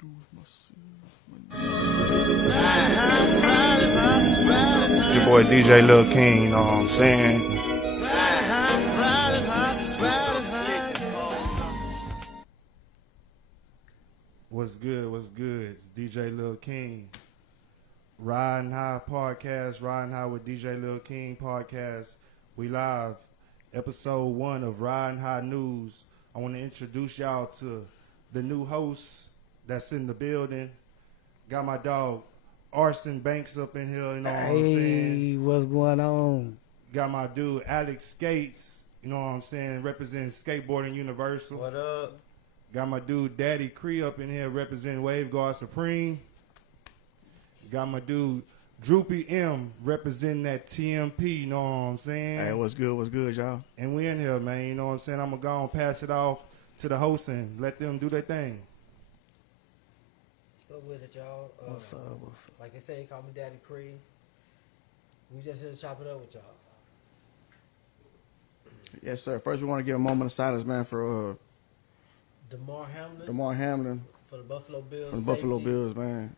introduce myself. It's your boy DJ Lil King, you know what I'm saying? What's good? What's good? It's DJ Lil King. Ridin High podcast, Ridin High with DJ Lil King podcast. We live, episode 1 of Ridin High News. I want to introduce y'all to the new host that's in the building. Got my dog Arson Banks up in here, you know what I'm saying? Hey, what's going on? Got my dude Alex Skates, you know what I'm saying, representing Skateboarding Universal. What up? Got my dude Daddy Cree up in here representing Waveguard Supreme. Got my dude Droopy M representing that TMP, you know what I'm saying? Hey, what's good, y'all? And we in here, man, you know what I'm saying? I'm going to go and pass it off to the host and let them do their thing. What's up with it, y'all? What's up? Like they say, call me Daddy Cree. We just here to chop it up with y'all. Yes, sir. First, we want to give a moment of silence, man, for Damar Hamlin for the Buffalo Bills. from the Buffalo Bills, man.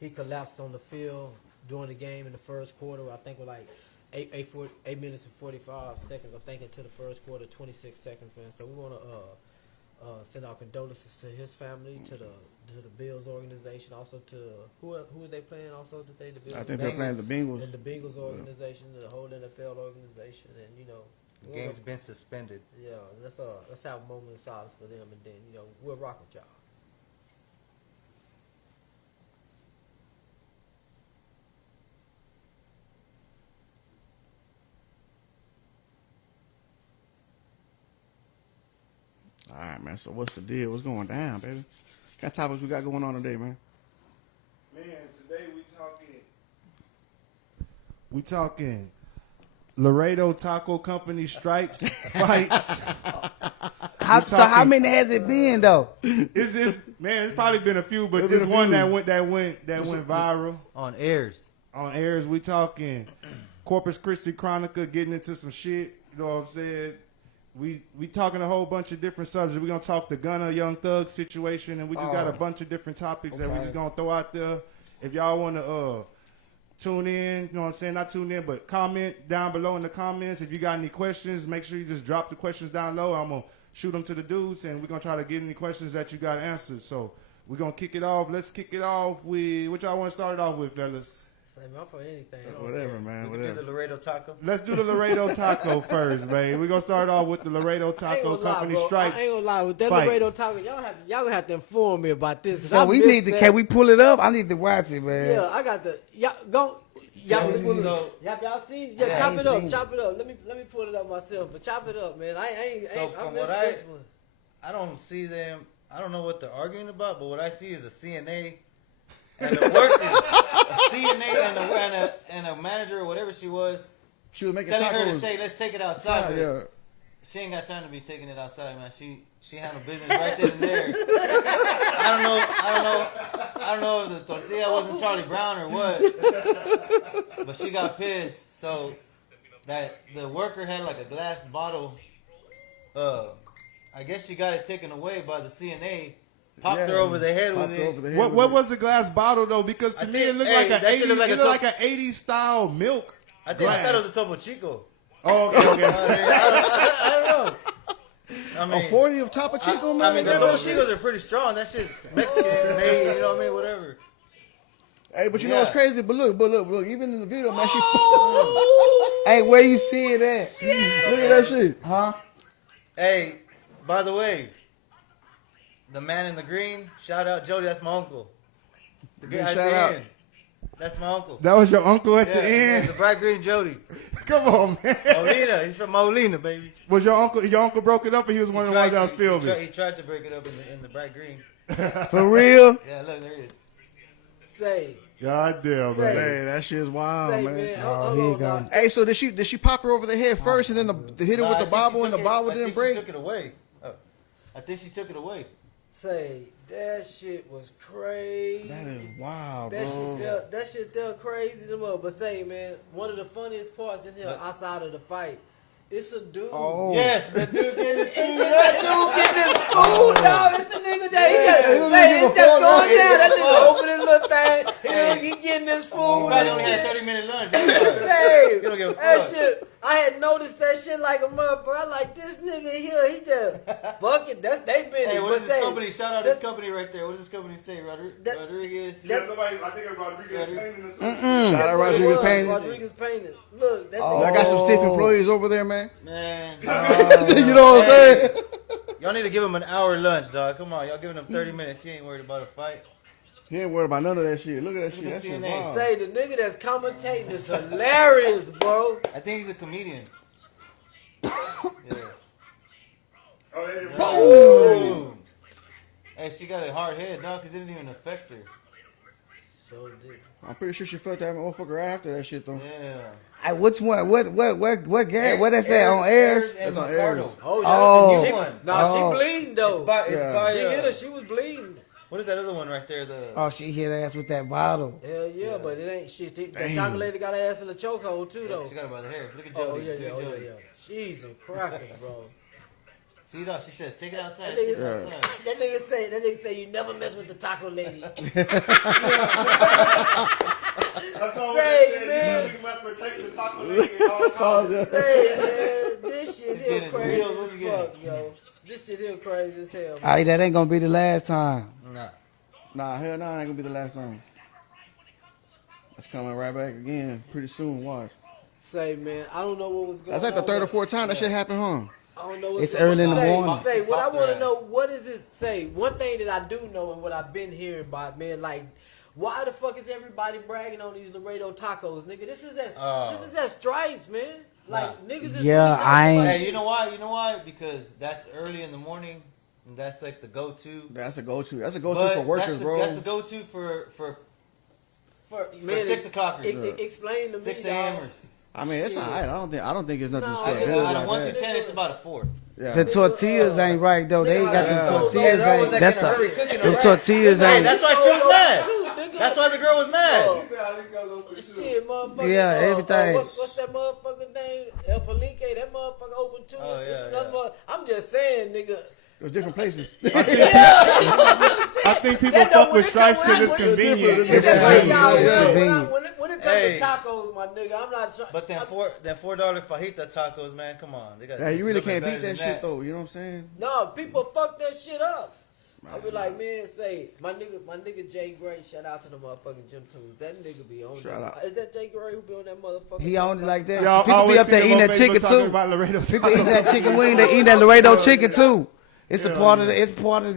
He collapsed on the field during the game in the first quarter. I think with like 8 minutes and 45 seconds. I think into the first quarter, 26 seconds, man. So we want to send our condolences to his family, to the Bills organization, also to who are they playing? Also today, the Bills. I think they're playing the Bengals. And the Bengals organization, the whole NFL organization, and you know. The game's been suspended. Yeah, let's have a moment of silence for them, and then we'll rock with y'all. All right, man. So what's the deal? What's going down, baby? What kind of topics we got going on today, man? Man, today we talking Laredo Taco Company stripes fights. How many has it been though? It's probably been a few, but this one that went viral On airs. on airs. We talking Corpus Christi Chronica getting into some shit. You know what I'm saying? We talking a whole bunch of different subjects. We're gonna talk the Gunna Young Thug situation, and we just got a bunch of different topics that we just gonna throw out there. If y'all wanna tune in, you know what I'm saying? Not tune in, but comment down below in the comments. If you got any questions, make sure you just drop the questions down low. I'm going to shoot them to the dudes, and we're going to try to get any questions that you got answered. So we're going to kick it off. Let's kick it off with, what y'all want to start it off with, fellas? Same up for anything. Whatever, man. We can do the Laredo Taco. Let's do the Laredo Taco first, man. We're going to start off with the Laredo Taco Company stripes. I ain't gonna lie, with that fight. Laredo Taco, y'all gonna have to inform me about this. So we need to. Can we pull it up? I need to watch it, man. Yeah, I got the. Y'all go. Y'all seen? Yeah, chop it up. Let me pull it up myself, but chop it up, man. I don't see them. I don't know what they're arguing about, but what I see is a CNA and a worker, a CNA and a manager or whatever she was. She was making telling tacos. her to say, "Let's take it outside." Yeah. She ain't got time to be taking it outside, man. She handled business right then and there. I don't know if the tortilla wasn't Charlie Brown or what, but she got pissed. So that the worker had like a glass bottle. I guess she got it taken away by the CNA. Popped her over the head with it. What was the glass bottle, though? Because to me, it looked like an 80s style milk. I thought it was a Topo Chico. Oh, okay. I don't know. I mean, a 40 of Topo Chico, man. I mean, the Topo Chicos are pretty strong. That shit's Mexican made, you know what I mean? Whatever. Hey, but you know what's crazy? But look. Even in the video, man, she. Hey, where you see it at? Look at that shit. Huh? Hey, by the way, the man in the green, shout out Jody. That's my uncle. The guy at shout the out. end. That's my uncle. That was your uncle at the end? The bright green Jody. Come on, man. Molina. He's from Molina, baby. Was your uncle broke it up, and he was one of the ones that was filming? He tried to break it up in the bright green. For real? Yeah, look, there he is. say. God damn, man. Hey, that shit is wild, Say, man. Oh, here you go. Hey, so did she pop her over the head first, and then hit her with the bobble, and the bobble didn't break? I think she took it away. I think she took it away. Say, that shit was crazy. That is wild, That bro. that shit there crazy to me. But say, man, one of the funniest parts in here outside of the fight, it's a dude. Oh. Yes, the dude getting his food. That dude getting his food, dog. It's the nigga that Say, it's just going down. That nigga open his little thing. He getting this food. Probably only had 30-minute lunch. Say, You don't give a that fuck. shit. I had noticed that shit like a motherfucker. I like this nigga here. He just fuck it. That's they business. Hey, what is But this say, company? Shout out this company right there. What does this company say? That- Rodriguez. Yeah, somebody, I think it was Rodriguez painting or something. Shout That's out what it Rodriguez was. Payne. Rodriguez painted. Look, that Oh. nigga. I got some stiff employees over there, man. Man. You know what I'm saying? Y'all need to give him an hour lunch, dog. Come on. Y'all giving him 30 minutes. He ain't worried about a fight. He ain't worried about none of that shit. Look at that shit. Look at That shit CNN. wild. Say the nigga that's commentating is hilarious, bro. I think he's a comedian. Yeah. Oh, they didn't Boom. Hey, she got a hard head, dog, because it didn't even affect her. So did. I'm pretty sure she felt that motherfucker right after that shit, though. Yeah. Hey, which one? What Gary? What that say on airs? and That's on Ricardo. airs. Oh, Oh. yeah. New She, one. nah, Oh. she bleeding though. It's Yeah. by, She hit her. She was bleeding. what is that other one right there? The Oh, she hit ass with that bottle. Hell yeah, but it ain't shit. That Damn. chocolate lady got her ass in the chokehold too, though. She got her by the hair. Look at Oh Jody. yeah, Look yeah, at oh yeah, Jody. yeah. Cheese and crackers, bro. See, dog, she says, take it outside. That Take nigga, it outside. that nigga say you never mess with the taco lady. That's all Say, they said. man. You must protect the taco lady at all costs. Say man, this shit here getting crazy real. What's as he fuck, yo. This shit here crazy as hell. Hey, that ain't gonna be the last time. Nah. Nah, hell no, it ain't gonna be the last time. That's coming right back again pretty soon. Watch. Say man, I don't know what was going on. That's like the third or fourth time that Yeah. shit happened, huh? I don't know what's It's early in the say, morning. Say, what I Fuck want their to know, what is it say? One thing that I do know and what I've been hearing about, man, like, why the fuck is everybody bragging on these Laredo tacos, nigga? This is that Stripes, man. Like, niggas is Yeah, really talking I ain't- about Hey, you know why? You know why? Because that's early in the morning. And that's like the go-to. That's a go-to. That's a go-to But for workers, that's the, bro. That's the go-to for man, 6 o'clockers. Explain to me, 6 dog. a.m.ers. I mean, it's alright. I don't think it's nothing No, to I sweat get good it. Out like of 1 that. through 10, it's about a 4. Yeah. The tortillas ain't right though. They ain't got Yeah. the Hey, tortillas. they're always Ain't, like that's in a hurry the cooking them them. tortillas Hey, ain't. that's why she was mad. Nigga. That's why the girl was mad. Oh. He said, at least goes open too. Shit, motherfucker. Yeah, everything. What's that motherfucking name? El Palenque, that motherfucker open too. Oh, It's yeah, another yeah. mother- I'm just saying, nigga. There's different places. I think people fuck with Stripes because it's convenient. It's It's just like convenient. y'all, It's when convenient. when it comes Hey. to tacos, my nigga, I'm not trying. But then $4 fajita tacos, man, come on. They got Yeah, you really it's a little can't bit beat better that than shit though. You know what I'm saying? No, people fuck that shit up. I be like, man, say my nigga Jay Gray. Shout out to the motherfucking gym tools. That nigga be on. Shout that. out. Is that Jay Gray who be on that motherfucker? He on it like that. Y'all People be always up see there them eating on that Facebook chicken talking too. about Laredo People eating that chicken wing. They eating that Laredo chicken too. It's a Hell part yeah. of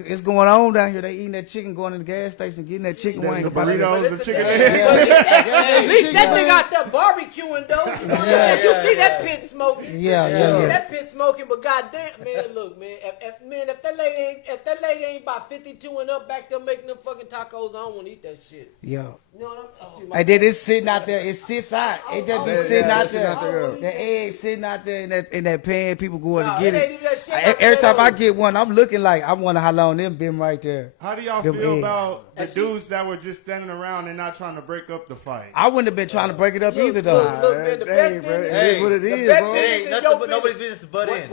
it's going on down here. They eating that chicken, going to the gas station, getting that chicken wing. The about it. burritos, the Listen, chicken man, legs. At least that nigga out there barbecuing though. You see that pit smoking. Yeah, You yeah, see yeah. that pit smoking, but goddamn, man, look, man, if that lady ain't about 52 and up back there making them fucking tacos, I don't want to eat that shit. Yeah. You know what I'm? Excuse my- And then it's sitting out there. It sits out. It just be Yeah, sitting yeah, out it's sitting there. out there, The egg sitting out there in that pan. People going Nah, to get it ain't it. even that shit out Every there, time I though. get one, I'm looking like I wonder how long them been right there. How do y'all Them feel eggs. about the That shit- dudes that were just standing around and not trying to break up the fight? I wouldn't have been trying to break it up Look, either look, though. look, man, the Hey, best bro, business. it Hey, is what it the is, best bro. It ain't is nothing your but nobody's business to butt in.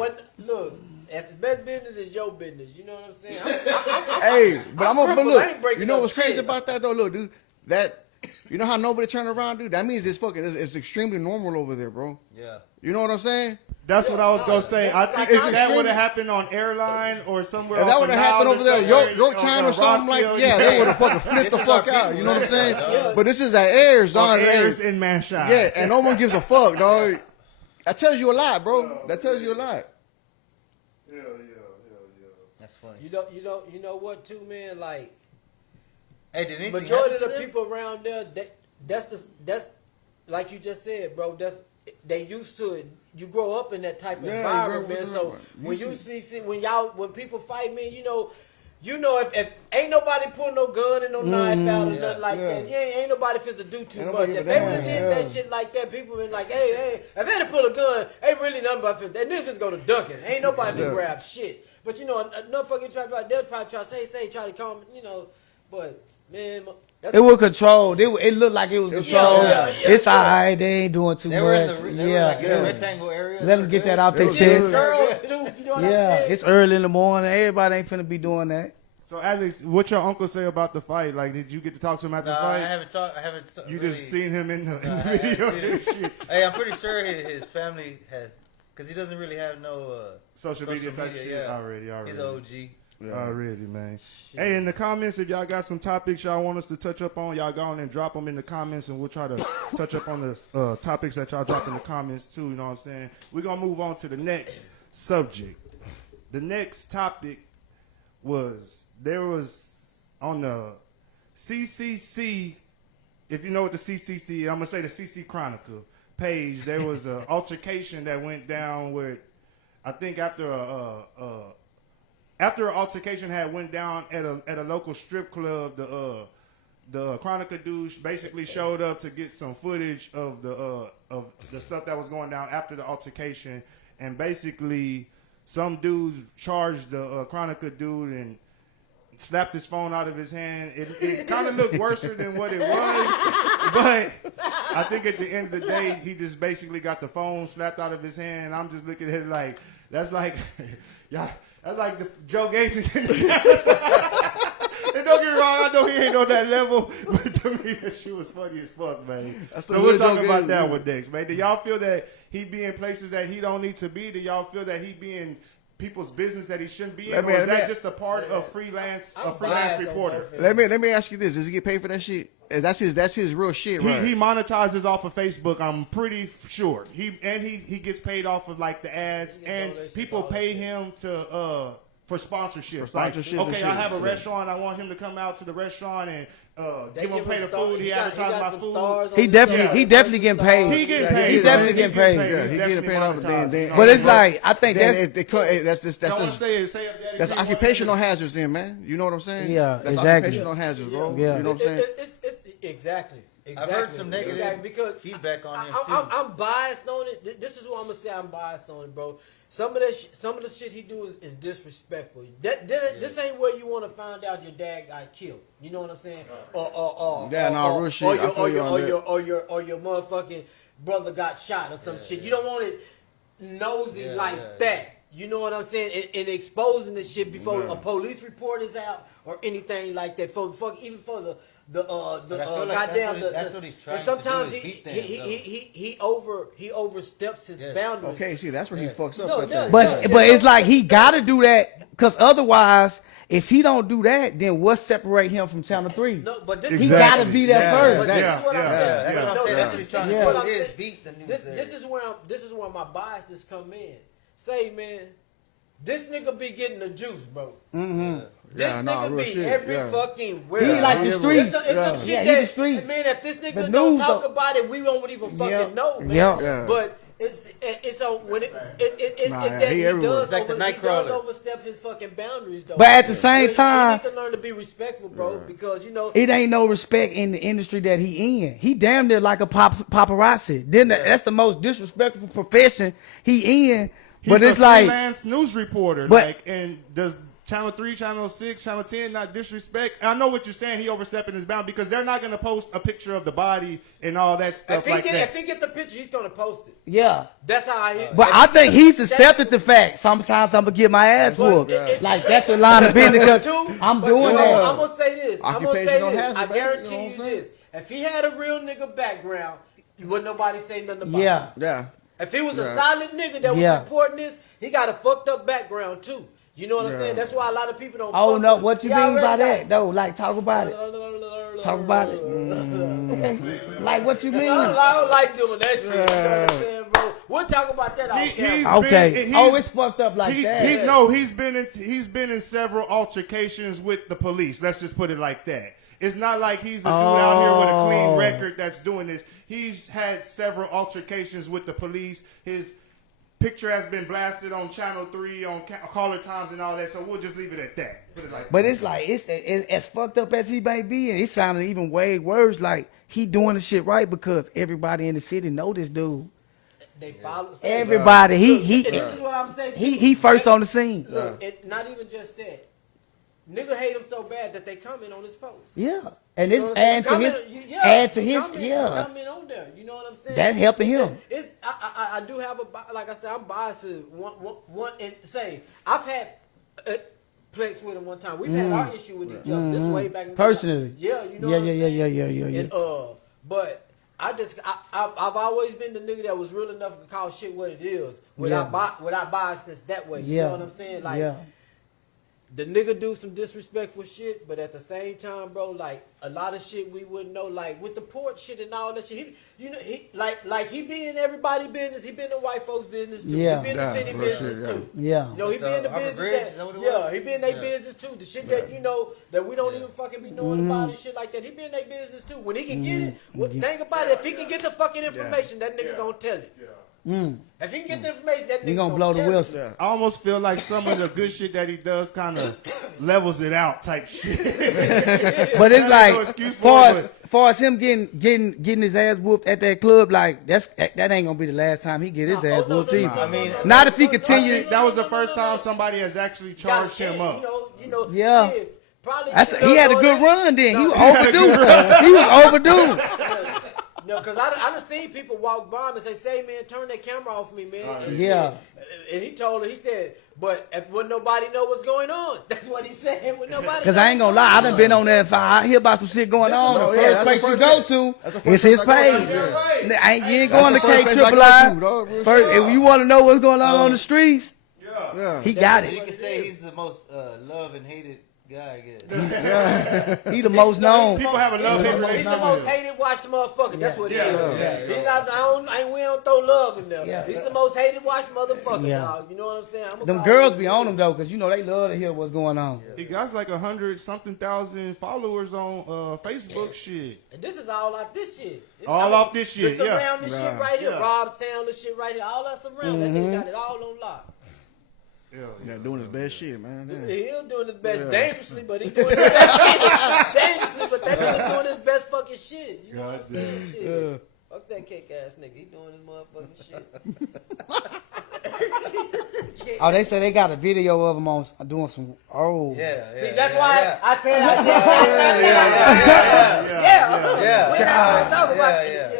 Look, if the best business is your business, you know what I'm saying? Hey, but I'm gonna crippled. look. I ain't breaking You know up what's crazy shit. about that though? Look, dude, that you know how nobody turn around, dude. That means it's extremely normal over there, bro. Yeah. You know what I'm saying? That's what I was gonna say. I think It's if that would have happened on airline or somewhere, If that off would of have happened Nile over there, somewhere, Yorktown on or something like, Rockfield, yeah, they would have fucking flipped the This is our fuck out. people You know what I'm right saying? here, dog. But this is at Airs, on dog. airs Hey, in Manshine. yeah, and no one gives a fuck, dog. That tells you a lot, bro. That tells you a lot. Yeah. That's funny. You know what, too, man? Like Hey, did anything majority happen of to the them? people around there, that's like you just said, bro. They used to it. You grow up in that type of Yeah, you environment, grow up man. with So it. when you see when people fight, man, you know if ain't nobody pulling no gun and no knife out or Yeah. nothing like Yeah. that, ain't nobody fit to do too Ain't much. nobody If give a they would damn. did Yeah. that shit like that, people been like, hey, if they had to pull a gun, ain't really nothing but fit. That niggas go to Duncan. Ain't nobody Yeah. fit grab shit. But you know, enough fucking try they'll probably try to say, try to calm, you know. But man, that's It was controlled. It looked like it was controlled. yeah, It's yeah. alright. They ain't doing too They were in much. the they were Yeah. like in the rectangle area. Let them get that out It their was chest. good. girls too. You know what I'm Yeah, saying? it's early in the morning. Everybody ain't finna be doing that. So Alex, what your uncle say about the fight? Like, did you get to talk to him after the Nah, fight? I haven't talked. I haven't. You really, just seen him in the Nah, I haven't video. seen and it. shit. Hey, I'm pretty sure his family has, because he doesn't really have no Social media type shit. Yeah. Already. He's an OG. Yeah. Already, man. Hey, in the comments, if y'all got some topics y'all want us to touch up on, y'all go on and drop them in the comments, and we'll try to touch up on the topics that y'all drop in the comments too. You know what I'm saying? We're gonna move on to the next subject. The next topic there was on the CCC. If you know what the CCC, I'm gonna say the CC Chronica page. There was an altercation that went down where I think after an altercation had went down at a local strip club, the Chronica dude basically showed up to get some footage of the stuff that was going down after the altercation, and basically some dudes charged the Chronica dude and slapped his phone out of his hand. It kind of looked worse than what it was, but I think at the end of the day, he just basically got the phone slapped out of his hand. And I'm just looking at it like, that's like, yeah, that's like the Joe Gacy. And don't get me wrong, I know he ain't on that level, but to me, that shit was funny as fuck, man. So we'll talk about that one next, man. Do y'all feel that he be in places that he don't need to be? Do y'all feel that he be in people's business that he shouldn't be in, or is that just a part of freelance reporter? Let me ask you this: does he get paid for that shit? That's his real shit, right? He monetizes off of Facebook. I'm pretty sure he gets paid off of like the ads, and people pay him to for sponsorships. Like, okay, I have a restaurant. I want him to come out to the restaurant and give him pay the food. He advertises my food. He definitely getting paid. He getting paid. He definitely getting paid. Yeah, he getting paid off of then. But it's like, I think that's occupational hazards, then, man. You know what I'm saying? Yeah, that's exactly. occupational hazards, bro. Yeah. You know what I'm saying? Exactly. I've heard some negative because feedback on him too. I'm biased on it. This is what I'm gonna say. I'm biased on it, bro. Some of the shit he do is disrespectful. This ain't where you want to find out your dad got killed. You know what I'm saying? Real shit. Or your motherfucking brother got shot or some shit. You don't want it nosy that. You know what I'm saying? And exposing the shit before a police report is out or anything like that. Even for the goddamn. That's what he's trying sometimes to do. he oversteps his boundaries. Okay, see, that's where he fucks up. But it's like he gotta do that, because otherwise, if he don't do that, then what separate him from Channel 3? No, but this He gotta be there first. This is where my biasness come in. Say, man, this nigga be getting the juice, bro. Mm-hmm. This nigga be every fucking where. He like the streets. It's some shit he the streets. Man, if this nigga The don't news, talk though. about it, we don't even fucking know, man. Yeah. But it's on when he everywhere. does Like the Nightcrawler. overstep his fucking boundaries, though. But at the same time, he need to learn to be respectful, bro, because you know it ain't no respect in the industry that he in. He damn near like a paparazzi. Then that's the most disrespectful profession he in. But He's it's a like freelance news reporter. But- And does Channel 3, Channel 6, Channel 10 not disrespect? I know what you're saying. He overstepping his bound because they're not going to post a picture of the body and all that stuff that. If he get the picture, he's gonna post it. yeah. That's how I. But I think he's accepted the fact. Sometimes I'm gonna get my ass whooped. Like that's the line of business. Because I'm doing that. I'm gonna say this. I guarantee you know you what I'm this. If he had a real nigga background, wouldn't nobody say nothing about Yeah. him. Yeah. If he was a solid nigga that was reporting this, he got a fucked up background too. You know what I'm saying? That's why a lot of people don't. Oh fuck no, with what you him. mean by already that though? Like talk about it. Talk about it. Like what you mean? I don't like doing that shit. You know what I'm saying, bro? We'll talk about that off camera. Okay. It's fucked up like that. He's been in several altercations with the police. Let's just put it like that. It's not like he's a dude out here with a clean record that's doing this. He's had several altercations with the police. His picture has been blasted on Channel 3, on caller times and all that, so we'll just leave it at that. Put it like But that. it's like, it's as fucked up as he may be, and it sounded even way worse, like he doing the shit right because everybody in the city know this dude. They follow. Everybody, This is what I'm saying. he first on the scene. Look, not even just that. Nigga hate him so bad that they comment on his post. Yeah, and it's You know what I'm saying? add to his, comment on there. You know what I'm saying? That's helping him. I do have like I said, I'm biased to one and say I've had Plex with him one time. We've had our issue with each other. This is way back in the Personally. Yeah, you know Yeah, what I'm yeah, saying? yeah. And but I've always been the nigga that was real enough to call shit what it is without biases that way. You know what I'm saying? Like the nigga do some disrespectful shit, but at the same time, bro, like a lot of shit we wouldn't know, like with the port shit and all that shit. He be in everybody business. He been in white folks business too. Yeah. He been in the city business too. Yeah. You know, he be in the Harvard business Bridge, that, is that what it was? he be in their business too. The shit that you know that we don't even fucking be knowing about and shit like that. He be in their business too. When he can get it, think about it. If he can get the fucking information, that nigga gonna tell it. If he can get the information, that nigga gonna blow the tell whistle. it. I almost feel like some of the good shit that he does kind of levels it out type shit. But it's no like, excuse for it, far as him getting his ass whooped at that club, like that ain't gonna be the last time he get his ass whooped either. I mean, Not if he I continue. think that was the first time somebody has actually charged him up. You know, Yeah. shit, probably He had a good run then. He was overdue. He was overdue. No, because I done seen people walk by him and say, man, turn that camera off me, man. And he told her, he said, but when nobody know what's going on. That's what he said. When nobody Because I ain't gonna lie, I done been on there and I hear about some shit going on. Oh, The yeah, first that's place the you first go place. to is his page. You ain't going to That's the K first place Triple I I. go to, dog. Real First, shit. if you want to know what's going on the streets, Yeah. he got You it. can say he's the most loved and hated guy, I guess. He the most known. People have a love hate He's the relationship most with him. hated watched motherfucker. That's what he is. Yeah. He's not, we don't throw love in there. Yeah. He's the most hated watched motherfucker, Yeah. dog. You know what I'm saying? Them girls be on him though, because you know they love to hear what's going on. He got like 100-something thousand followers on Facebook shit. And this is all off this shit. All off this shit, This yeah. around this shit right here. Yeah. Robstown, this shit right here. All that's around. That nigga got it all on lock. Yeah, doing his best shit, man. Yeah. He's doing his best dangerously, but he's doing his best shit. Dangerously, but that nigga doing his best fucking shit. You know what I'm saying? Shit. Fuck that cake ass nigga. He doing his motherfucking shit. Oh, they say they got a video of him on doing some. Oh, See, that's why I said We not gonna talk about this.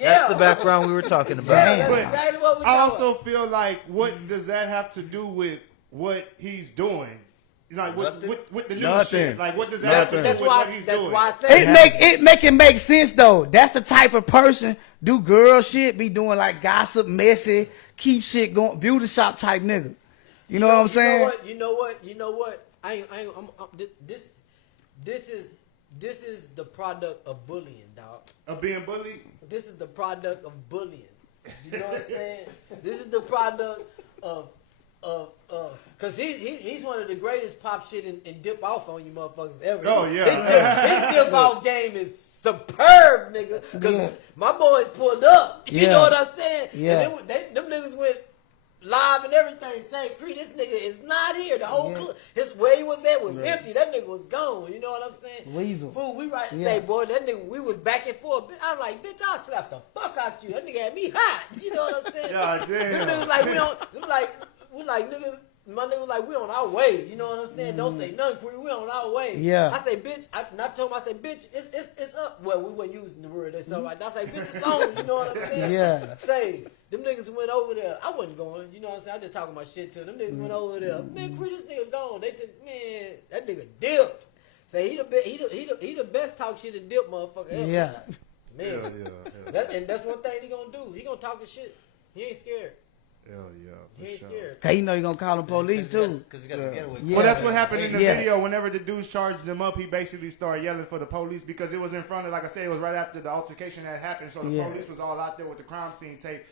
That's the background we were talking about. Damn. That's exactly what we I talking also feel like, what does that have to do with what he's doing? Like with the new Nothing. shit. Like what does that have to do That's with why. what he's That's doing? why I said it make sense though. That's the type of person do girl shit, be doing like gossip, messy, keep shit going, beauty shop type nigga. You know what I'm saying? You know what? This is the product of bullying, dog. Of being bullied? This is the product of bullying. You know what I'm saying? This is the product of because he's one of the greatest pop shit and dip off on you motherfuckers ever. Oh, yeah. His dip off game is superb, nigga. Because my boys pulled up. You know what I'm saying? Yeah. And them niggas went live and everything saying, "Cree, this nigga is not here." The whole club, where he was at was empty. That nigga was gone. You know what I'm saying? Weasel. Fool, we right to say, boy, that nigga, we was back and forth. I was like, bitch, I'll slap the fuck out you. That nigga had me hot. You know what I'm saying? God damn. Them niggas like, we like niggas. My nigga was like, we on our way. You know what I'm saying? Don't say nothing, Cree. We on our way. Yeah. I say, bitch. I told him, I said, bitch, it's up. Well, we weren't using the word. That's something like that. I say, bitch, it's on. You know what I'm saying? Yeah. Say, them niggas went over there. I wasn't going. You know what I'm saying? I just talking my shit to them. Them niggas went over there. Man, Cree, this nigga gone. They just, man, that nigga dipped. Say, he the best talk shit and dip motherfucker ever. Yeah. Man. Yeah. And that's one thing he gonna do. He gonna talk his shit. He ain't scared. Hell yeah, He for ain't sure. scared. Hey, you know you gonna call the police too. Because he got the getaway. Yeah. Well, that's what happened in the Yeah. video. Whenever the dudes charged them up, he basically started yelling for the police because it was in front of, like I said, it was right after the altercation had happened. So the police was all out there with the crime scene tape.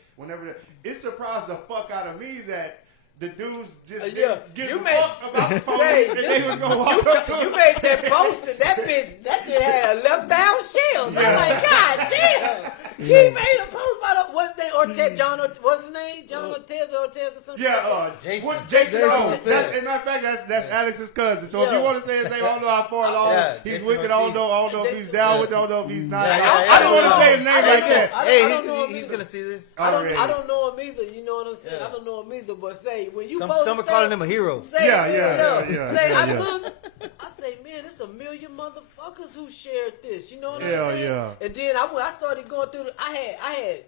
It surprised the fuck out of me that the dudes just didn't give a fuck about the police and they was gonna walk up to You him. made that post and that bitch had a left down shells. I'm like, God damn. He made a post about what's his name? What's his name? John Ortez or something? Yeah, Jason. Jason. No, Ortez. as a matter of fact, that's Alex's cousin. So if you want to say his name, I don't know how far along he's Jason with it. I don't Ortiz. know if he's down with it. I don't know if he's not. Yeah, I don't want to say his name like that. I don't know him He's either. going to see this. I don't know him either. You know what I'm saying? I don't know him either. But say when you post Some are that, calling him a hero. say, Yeah. Say I look, I say, man, there's a million motherfuckers who shared this. You know what I'm saying? Yeah. And then I started going through. I had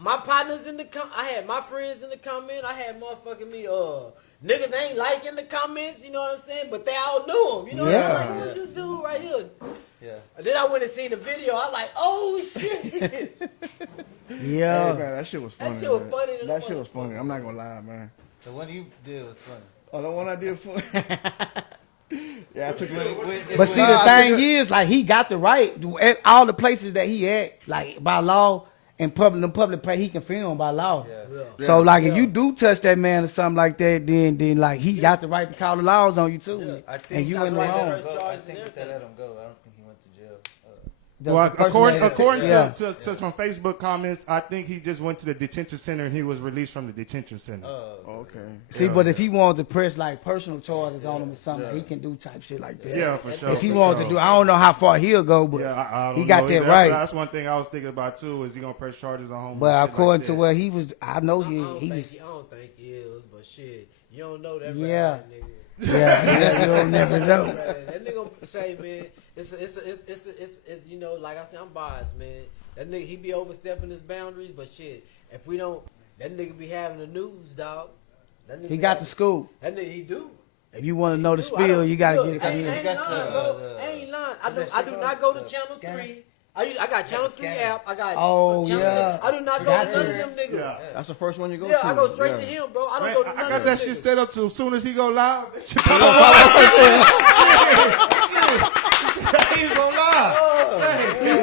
my partners in the I had my friends in the comment. I had motherfucking me Niggas ain't liking the comments, you know what I'm saying? But they all knew him, you know what I'm saying? Like, who's this dude right here? Yeah. And then I went and seen the video. I was like, oh shit. Yeah. Hey, man, that shit was funny. That shit was man. funny. That shit was funny. I'm not gonna lie, man. The one you did was funny. Oh, the one I did for. Yeah, I took it. But see, the thing is, like, he got the right at all the places that he at, like, by law, in public place, he can film by law. Yeah. So, like, if you do touch that man or something like that, then like, he got the right to call the laws on you, too. Yeah. I think And you that's in the why they wrong. let him go. I think that they let him go. I don't think he went to jail. Well, according Yeah. to some Facebook comments, I think he just went to the detention center and he was released from the detention center. Okay. See, but if he wanted to press, like, personal charges on him or something, he can do type shit like that. Yeah, for sure. If he for wanted sure. to do, I don't know how far he'll go, but I don't he got know. that That's right. That's one thing I was thinking about too. Is he gonna press charges on home? But according to where he was, I know I he don't was. think he is, but shit, you don't know that. Yeah. Right, nigga. Yeah, you'll never know. That nigga gonna say, man, it's you know, like I said, I'm biased, man. That nigga, he be overstepping his boundaries, but shit, if we don't, that nigga be having the news, dog. That nigga He be got having- the scoop. That nigga, he do. If you want to know the Dude, I spill, don't- you gotta look, get it I from ain't him. lying, got bro. the- I ain't lying. what's that I do shit not called? go to The Channel scanner? 3. I got Channel 3 scanner. app. I got Oh, Channel yeah. 3. I do not go Got to none of to. them niggas. Yeah. That's the first one you go to. Yeah, I go straight Yeah. to him, bro. I don't Man, go to I none got of that them shit niggas. set up to as soon as he go live. That shit he ain't gonna lie.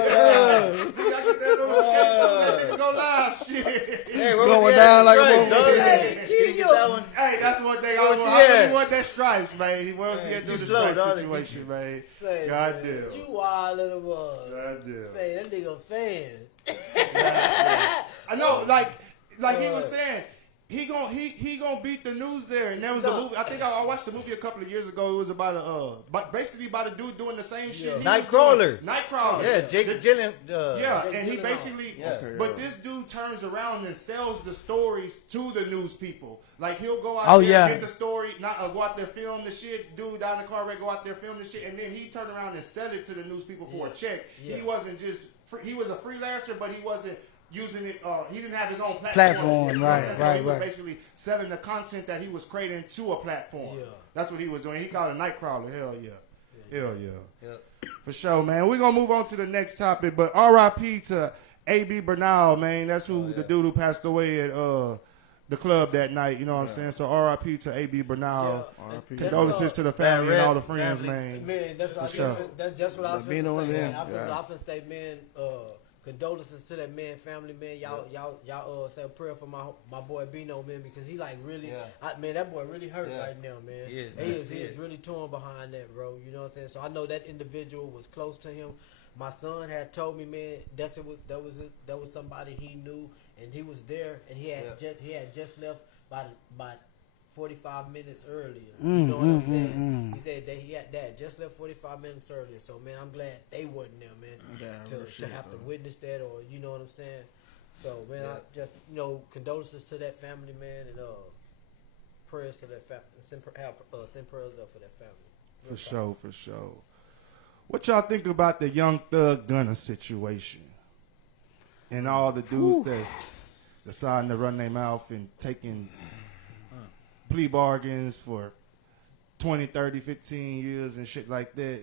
Go live, shit. Hey, where Going was he down at? like a Strike, motherfucker. dog. Hey, Did he get that one? Hey, that's one thing I Where want. was he I really at? want that stripes, man. He wants to Man, get through too the slow, stripes dog. situation, man. Say, God man, damn. you wild little boy. God damn. Say, that nigga a fan. I know, like he was saying, he gonna beat the news there. And there was a movie. I think I watched the movie a couple of years ago. It was about but basically about a dude doing the same shit. Yeah. he was doing. Nightcrawler. Nightcrawler. Yeah, Jake Gyllenhaal. Yeah, Jake and he Gyllenhaal. basically, Yeah. but this dude turns around and sells the stories to the news people. Like he'll go out Oh, there, yeah. get the story, go out there, film the shit, dude down in the car wreck, go out there, film the shit, and then he turn around and sell it to the news people for a check. Yeah. He wasn't just, he was a freelancer, but he wasn't using it, he didn't have his own Platform, you know what I'm saying? So right, he was right. basically selling the content that he was creating to a platform. Yeah. That's what he was doing. He called it Nightcrawler. Hell yeah. Hell yeah. Yep. For sure, man. We're gonna move on to the next topic, but R.I.P. to A.B. Bernal, man. That's who the dude who passed away at the club that night. You know what I'm saying? So R.I.P. to A.B. Bernal. R.I.P. Condolences to the family and all the Family. friends, man. Man, that's what sure. that's just what I was Latino finna say. and Man. them, I yeah. finna say, man, condolences to that man, family, man. Y'all say a prayer for my boy Bino, man, because he like really, man, that boy really hurt Yeah. right now, man. He is, He man. is, he is really torn behind that, bro. You know what I'm saying? So I know that individual was close to him. My son had told me, man, that was somebody he knew, and he was there, and he had just left by 45 minutes earlier. You know what I'm saying? He said that he had just left 45 minutes earlier. So man, I'm glad they wasn't there, man, to have to witness that, or you know what I'm saying. So man, I just condolences to that family, man, and prayers to that family. Send prayers up for that family. For sure, for sure. What y'all think about the Young Thug Gunna situation? And all the dudes that's deciding to run their mouth and taking plea bargains for 20, 30, 15 years and shit like that.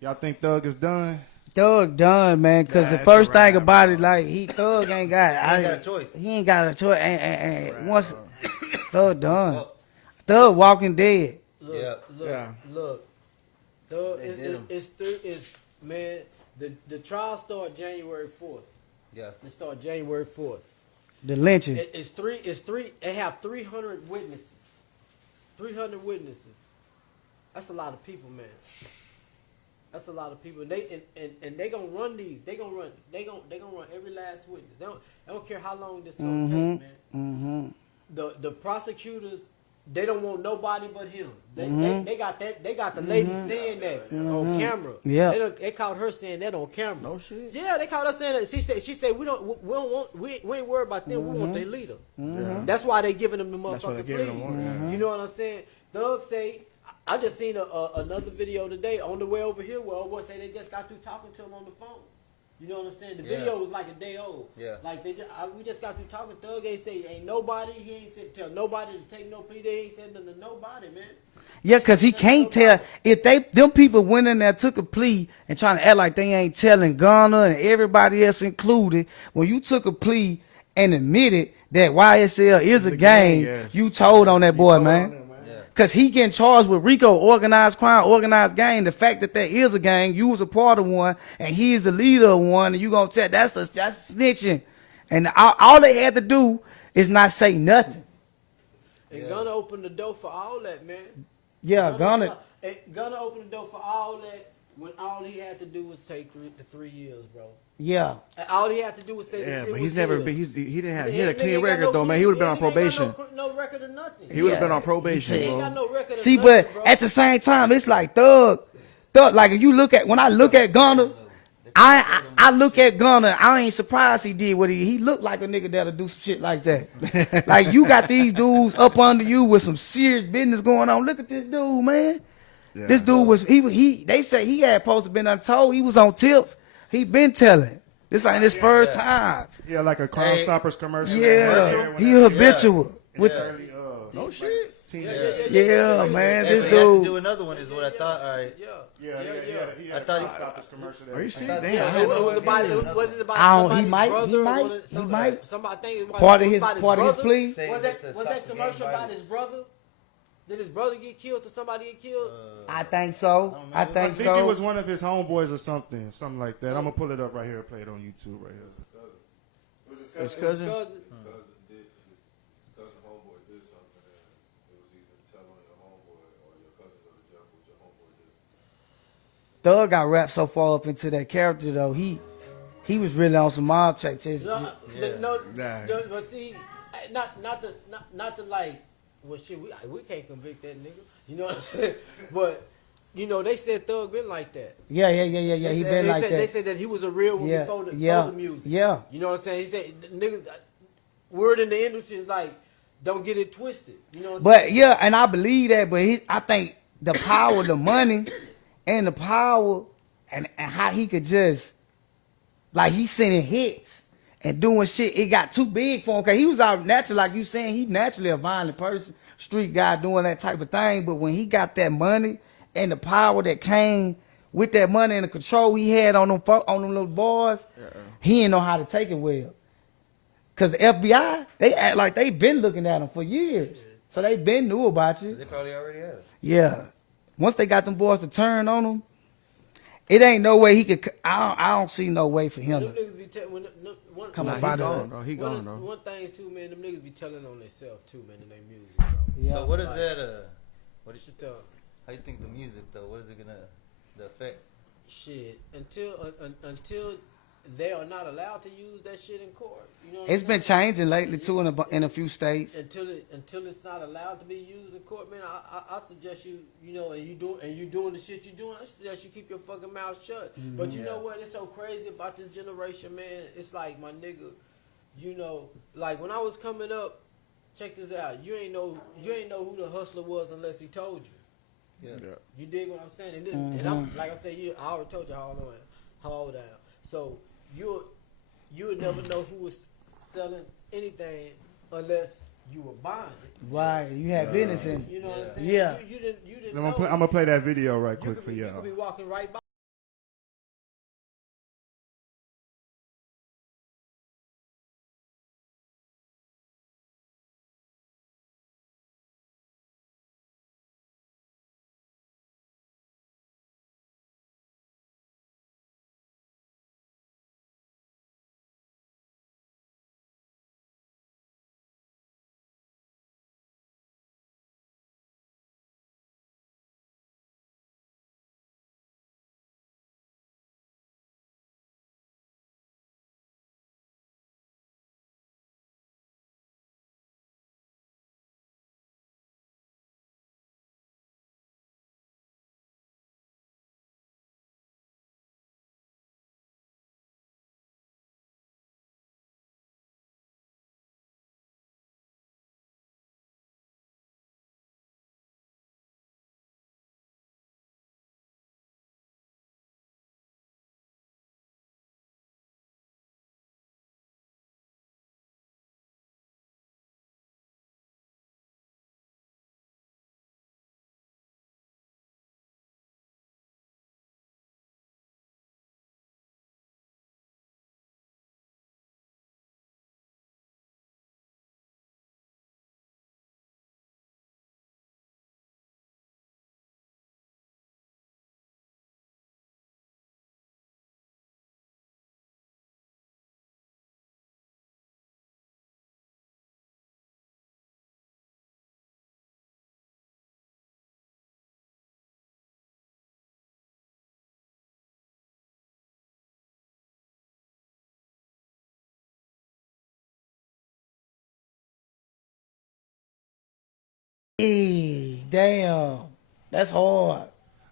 Y'all think Thug is done? Thug done, man. Cause Yeah, the it's first a thing wrap, about bro. it, like Thug ain't got. He ain't got a choice. He ain't got a choice. And once Thug done, Thug walking dead. Look. It's man. The trial started January 4th. Yeah. It started January 4th. The lynching. It's three. They have 300 witnesses. 300 witnesses. That's a lot of people, man. That's a lot of people. And they gonna run these. They gonna run every last witness. They don't care how long this gonna take, man. The prosecutors, they don't want nobody but him. They got the lady saying that on camera. Yeah. They caught her saying that on camera. No shit. Yeah, they caught her saying that. She said we ain't worried about them. We want their leader. That's why they giving them the That's why motherfucking they pleas. giving them more. You know what I'm saying? Thug say, I just seen another video today on the way over here where old boy say they just got through talking to him on the phone. You know what I'm saying? The Yeah. video was like a day old. Yeah. Like we just got through talking. Thug ain't say ain't nobody. He ain't said tell nobody to take no plea. They ain't said nothing to nobody, man. Yeah, cause he can't tell if them people went in there, took a plea and trying to act like they ain't telling Gunna and everybody else included. When you took a plea and admitted that YSL is a gang, yes. you told on that boy, man. Yeah. Cause he getting charged with RICO, organized crime, organized gang. The fact that there is a gang, you was a part of one, and he is the leader of one, and you gonna tell that's snitching. And all they had to do is not say nothing. And Gunna opened the door for all that, man. Yeah, Gunna. Gunna opened the door for all that when all he had to do was take 3 years, bro. Yeah. And all he had to do was say, Yeah, this but shit he's was never his. been. He didn't have. Nigga He had a ain't clean got record no though, man. He would have been on nigga ain't got probation. No record or nothing. He would have Yeah. been on probation, He ain't got bro. no record or See, nothing, but bro. at the same time, it's like Thug, like if you look at, when I look at Gunna, I look at Gunna, I ain't surprised he did what he looked like a nigga that'll do some shit like that. Like you got these dudes up under you with some serious business going on. Look at this dude, man. Yeah. This dude was, they say he had supposed to been untold. He was on tips. He been telling. This ain't his first time. Yeah, like a Crime Stoppers commercial. Yeah, he habitual. With, Early, No shit. yeah, man, Hey, this but he has to dude. do another one is what I thought. All right. Yeah. I thought he- Stoppers commercial. Are you serious? Yeah. Damn. Yeah, I didn't know was it was about I don't- somebody's he might- brother he or might- one of- he some- might. Somebody, I think it was Part of was his- about part of his brother. plea? Saying Was that that to was stop that the commercial gang about violence. his brother? Did his brother get killed or somebody get killed? I think so. I I think think so. it was one of his homeboys or something like that. I'm gonna pull it up right here and play it on YouTube right here. His cousin. Cousin. Thug got wrapped so far up into that character though. He was really on some mob check. No, Nah. no, but see, not to like, well, shit, we can't convict that nigga. You know what I'm saying? But you know, they said Thug been like that. Yeah. He been like They that. said that he was a real one Yeah, before the music. yeah. You know what I'm saying? He said niggas. Word in the industry is like, don't get it twisted. You know what I'm But saying? yeah, and I believe that. But I think the power, the money, and the power, and how he could just, like, he sending hits and doing shit. It got too big for him because he was out naturally, like you saying, he naturally a violent person, street guy doing that type of thing. But when he got that money and the power that came with that money and the control he had on them little boys, he didn't know how to take it well. Cause the FBI, they act like they been looking at him for years, so they been knew about you. They probably already have. Yeah, once they got them boys to turn on him, it ain't no way he could. I don't see no way for him Them to niggas be telling come Nah, up he out gone, of bro. He one, gone, though. one thing is too, man. Them niggas be telling on themselves too, man, in their music, bro. Yeah. So what is that? What is? Should tell How you think the music though? What is it gonna? The effect? shit until they are not allowed to use that shit in court. You know what It's I'm been saying? changing lately too in a few states. Until it's not allowed to be used in court, man. I suggest you know, and you doing the shit you doing. I suggest you keep your fucking mouth shut. But you know what? It's so crazy about this generation, man. It's like, my nigga, you know, like when I was coming up, check this out. You ain't know who the hustler was unless he told you. Yeah. You dig what I'm saying? And I'm like I said, I already told you how old I am. So you would never know who was selling anything unless you were buying it. Right, you had business in. You know what I'm saying? Yeah. You didn't I'm know. gonna play that video right You quick could for be- You y'all. could be walking right by. Damn. That's hard.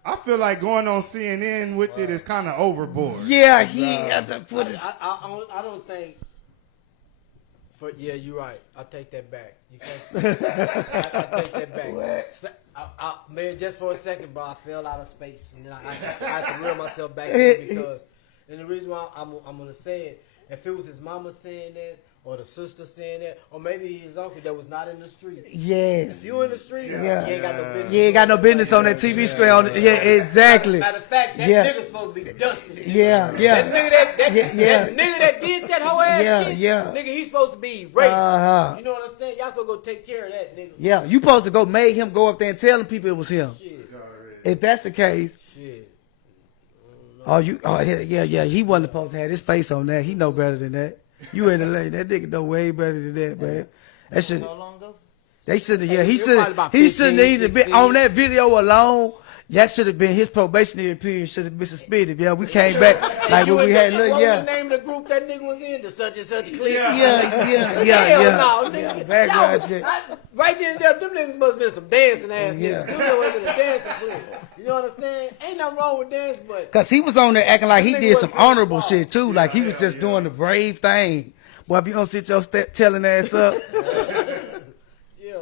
I feel like going on CNN with it is kind of overboard. Yeah, he had to put his. I don't think. Yeah, you're right. I take that back. You think? I take that back. What? Man, just for a second, bro, I fell out of space, and then I had to reel myself back in because. And the reason why I'm gonna say it, if it was his mama saying that, or the sister saying that, or maybe his uncle that was not in the streets. Yes. If you in the street, Yeah. you ain't got no business. You ain't got no business on that TV screen. Yeah, exactly. Matter of fact, that Yeah. nigga's supposed to be dusted. Yeah, yeah. That nigga that nigga that did that whole ass Yeah, shit, yeah. nigga, he's supposed to be racist. Uh-huh. You know what I'm saying? Y'all supposed to go take care of that nigga. Yeah, you supposed to go make him go up there and telling people it was him. Shit. If that's the case, Shit. yeah, he wasn't supposed to have his face on that. He know better than that. You in the lane, that nigga know way better than that, man. That should. So long ago? They should have. Yeah, Hey, he you're should. probably about He should 15, need to be 16. on that video alone. That should have been his probationary period. Should have been suspended. Yeah, we came back like You when we in had the- look. what Yeah. was the name of the group that nigga was in? The such and such clique. Yeah. Hell no, nigga. Background Y'all- check. right there and there, them niggas must have been some dancing ass Yeah. niggas. Them niggas wasn't a dancing clique. You know what I'm saying? Ain't nothing wrong with dance, but Cause he was on there acting like he Nigga did was some playing honorable ball. shit too. Like he was just doing the brave thing. Boy, if you don't sit your telling ass up. yeah.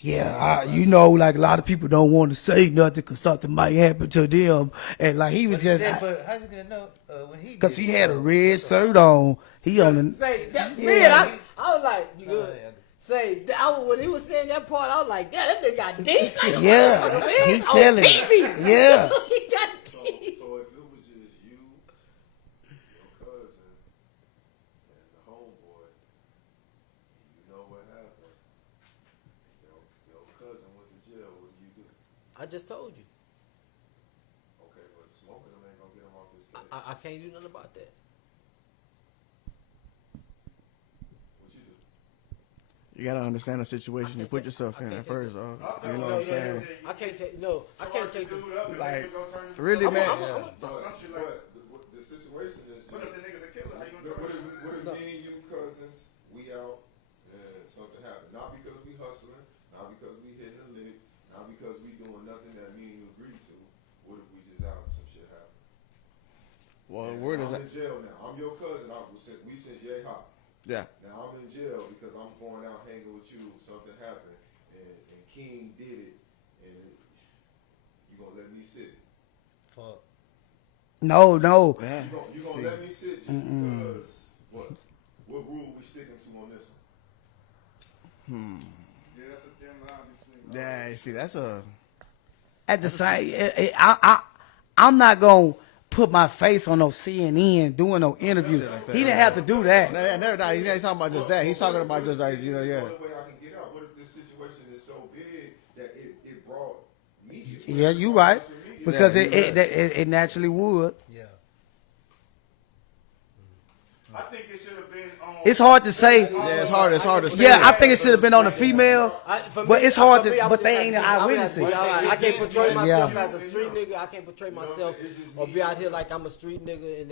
Yeah, you know, like a lot of people don't want to say nothing because something might happen to them, and like he was But he just said, but how's he gonna know when he? because did he it? had a red shirt on. He on the Say that, Yeah. man, I was like, you good? yeah. Say, when he was saying that part, I was like, yeah, that nigga got deep. Like, Yeah, man, he on telling. TV. Yeah. He got deep. So if it was just you, your cousin, and the homeboy, you know what happened. Your cousin went to jail. What do? I just told you. Okay, but smoking them ain't gonna get him off this case. I can't do nothing about that. What you do? You gotta understand the situation you put yourself in at first, dog. You know what I'm saying? I can't take this. Like, really, man. Some shit like the situation is just. What if me and you cousins, we out and something happened? Not because we hustling, not because we hitting a lick, not because we doing nothing that me and you agreed to. What if we just out and some shit happened? Well, And where does I'm that? in jail now. I'm your cousin. We sent Yay Hop. Yeah. Now I'm in jail because I'm going out hanging with you. Something happened, and King did it, and you gonna let me sit? Fuck. No. Yeah. You gonna let me sit just because what? What rule we sticking to on this one? Yeah, that's a thin line between. Yeah. See, that's a. At the same, I'm not gonna put my face on no CNN doing no interview. Shit like that. He didn't have to do that. Never. He's not talking about just that. He's talking about just like, you know, yeah. The only way I can get out. What if this situation is so big that it brought me? Yeah, you right. Because it naturally would. Yeah. I think it should have been on. It's hard to say. Yeah, it's hard to say. Yeah, I think it should have been on a female. But it's hard to. But they ain't eyewitnesses. I can't portray myself Yeah. as a street nigga. I can't portray myself or be out here like I'm a street nigga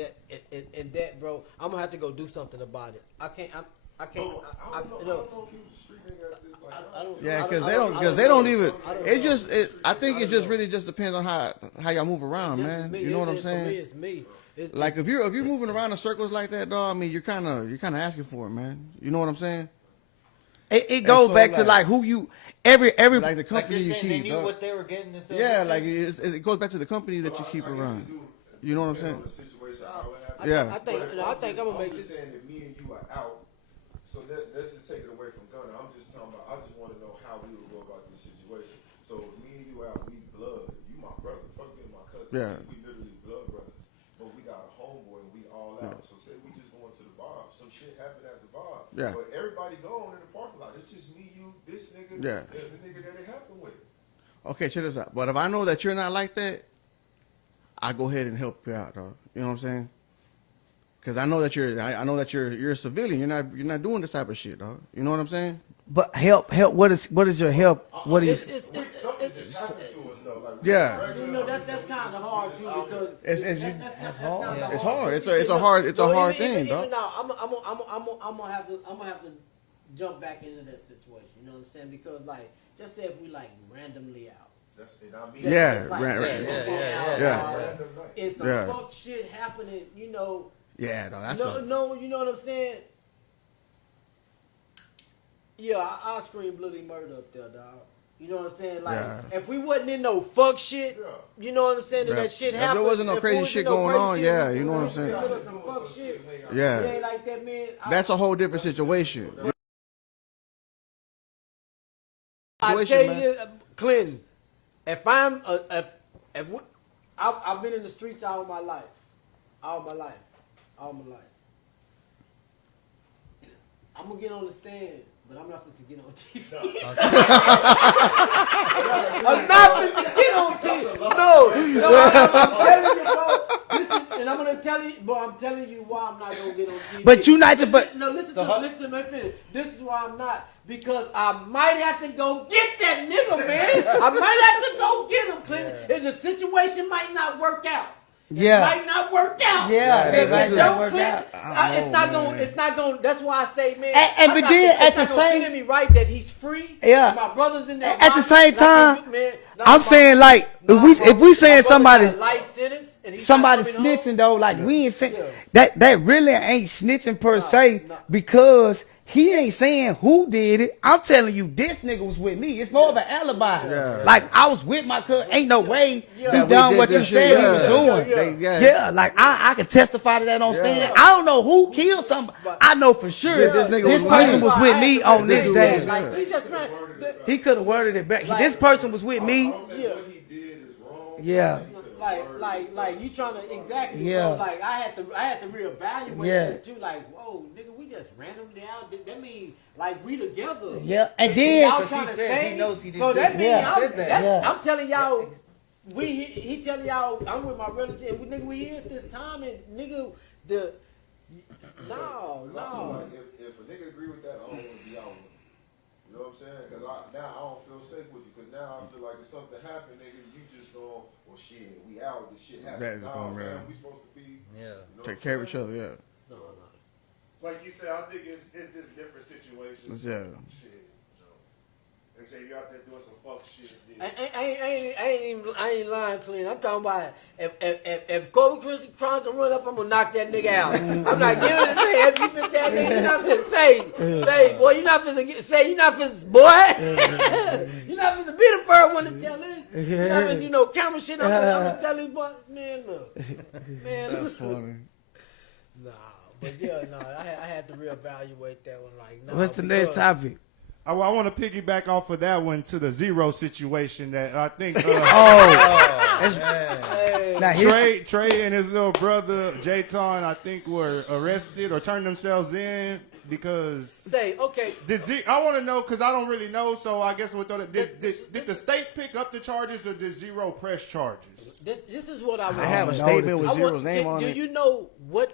and that, bro. I'm gonna have to go do something about it. I can't. I don't know if you was a street nigga at this point. I don't. Yeah, I because they don't even. I don't It know. just. I think it just really just depends on how y'all move around, This is man. me. You know what I'm For me, saying? it's me. Like if you're moving around in circles like that, dog. I mean, you're kind of asking for it, man. You know what I'm saying? It goes so, back to like- like who you every Like the Like company you're you saying, they keep. knew dog. what they were getting themselves Yeah, into? like it goes back to the company that you keep I guess around. do You know what I'm depend saying? on the situation, how it happened. Yeah. I think I'm gonna make I'm just this. saying that me and you are out. So let's just take it away from Gunna. I'm just talking about. I just want to know how we would go about this situation. So if me and you out, we blood. You my brother. Fuck you, my cousin. Yeah. We literally blood brothers. But we got a homeboy and we all out. So say we just going to the bar. Some shit happened at the bar. Yeah. But everybody gone in the parking lot. It's just me, you, this nigga, Yeah. and the nigga that it happened with. Okay, check this out. But if I know that you're not like that, I go ahead and help you out, dog. You know what I'm saying? Because I know that you're a civilian. You're not doing this type of shit, dog. You know what I'm saying? But help. What is your help? What is? Something just happened to us though. Like Yeah. You know that's kind of hard too because It's hard. that's It's hard. It's a hard thing, even dog. now, I'm gonna have to jump back into that situation. You know what I'm saying? Because like just say if we like randomly out. That's and I mean. Yeah, It's like, right. Yeah. Random night. It's some Yeah. fuck shit happening, you know. Yeah, no, that's You know what I'm saying? Yeah, I scream bloody murder up there, dog. You know what I'm saying? Like, Yeah. if we wasn't in no fuck shit, you know what I'm saying? And Yeah. that shit If happened. there wasn't no if crazy there shit no going crazy on, shit, yeah, we you know what I'm was saying? in the middle of some fuck shit. Yeah. It ain't like that, man. That's a whole different situation. I tell Situation, you man. this, Clinton. If I'm, I've been in the streets all my life. I'm gonna get on the stand, but I'm not going to get on TV. I'm not going to get on TV. No, I'm telling you, bro. Listen, and I'm gonna tell you, bro. I'm telling you why I'm not gonna get on TV. But you not to, but No, listen to me finish. This is why I'm not. Because I might have to go get that nigga, man. I might have to go get him, Clinton. And the situation might not work out. Yeah. It might not work out. Yeah, If it might it not don't, work Clinton, out. it's not going. That's why I say, man. And but then at the it's not same- gonna me right that he's free. Yeah. My brother's in there. At the same and I can't time, do- man, I'm saying, like, if we saying somebody life sentence and he's somebody not coming home, snitching though, like we ain't saying Yeah. that really ain't snitching per se no. because he ain't saying who did it. I'm telling you, this nigga was with me. It's more of an alibi. Yeah. Like I was with my cousin. Ain't no way Yeah. he That we done did what you this said shit, he was yeah. doing. Yeah. Like I can testify to that on stand. I don't know who killed somebody. I know for sure Yeah, this nigga this was person with was me. with me on this day. Like, he just man, He could have worded it better. Like- This person was with me. Yeah. What he did is wrong. Yeah. like you trying to exactly. Yeah. Bro, like I had to reevaluate Yeah. it too. Like, whoa, nigga, we just randomly out. That mean like we together. Yeah. And And then y'all Because he trying to said he stay. knows he didn't So do that it. means Yeah. I'm, Said that. Yeah. I'm telling y'all. He telling y'all I'm with my relatives. And nigga, we here at this time, and nigga, no. Like, if a nigga agree with that, I don't want to be out with him. You know what I'm saying? Because now I don't feel safe with you. Because now I feel like if something happened, nigga, you just go, well, shit, we out. This shit That happened. is Nah, going man, around. we supposed to be. Yeah. You know Take what care of I'm each other, yeah. Like you said, I think it's just different situations. Yeah. Shit, you know. Like say you out there doing some fuck shit. I ain't lying, Clean. I'm talking about if Kobe Christie Cronica run up, I'm gonna knock that nigga out. I'm not giving it to say if you bitch that nigga, you're not finna say, boy, you're not finna, boy, you're not finna be the first one to tell this. You're not finna do no camera shit. I'm gonna tell you, but man, look, man, That's funny. Nah, but yeah, no, I had to reevaluate that one. Like, nah, what's the next because- topic? I want to piggyback off of that one to the Zero situation that I think Hey, Now his, Trey and his little brother J-Ton, I think, were arrested or turned themselves in because say, okay, I want to know because I don't really know. So I guess we'll throw that. Did the state pick up the charges or did Zero press charges? this is what I want. I have a know statement with I Zero's want- name on do it. you know what's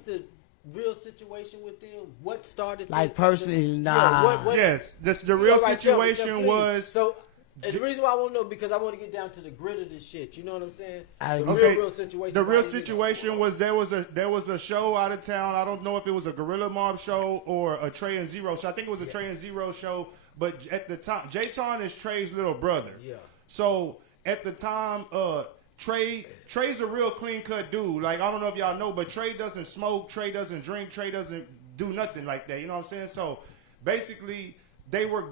the real situation with them? What started? Like, this? personally, Yeah, nah. Yes, the You real go right there with situation them, please. was. So. And the reason why I want to know because I want to get down to the grit of this shit. You know what I'm saying? I- The Okay, real situation. the real why these niggas- situation was there was a show out of town. I don't know if it was a Gorilla Mob show or a Trey and Zero show. I think it was a Trey and Zero show. But at the time, J-Ton is Trey's little brother. Yeah. So at the time, Trey's a real clean cut dude. Like I don't know if y'all know, but Trey doesn't smoke. Trey doesn't drink. Trey doesn't do nothing like that. You know what I'm saying? So basically. They were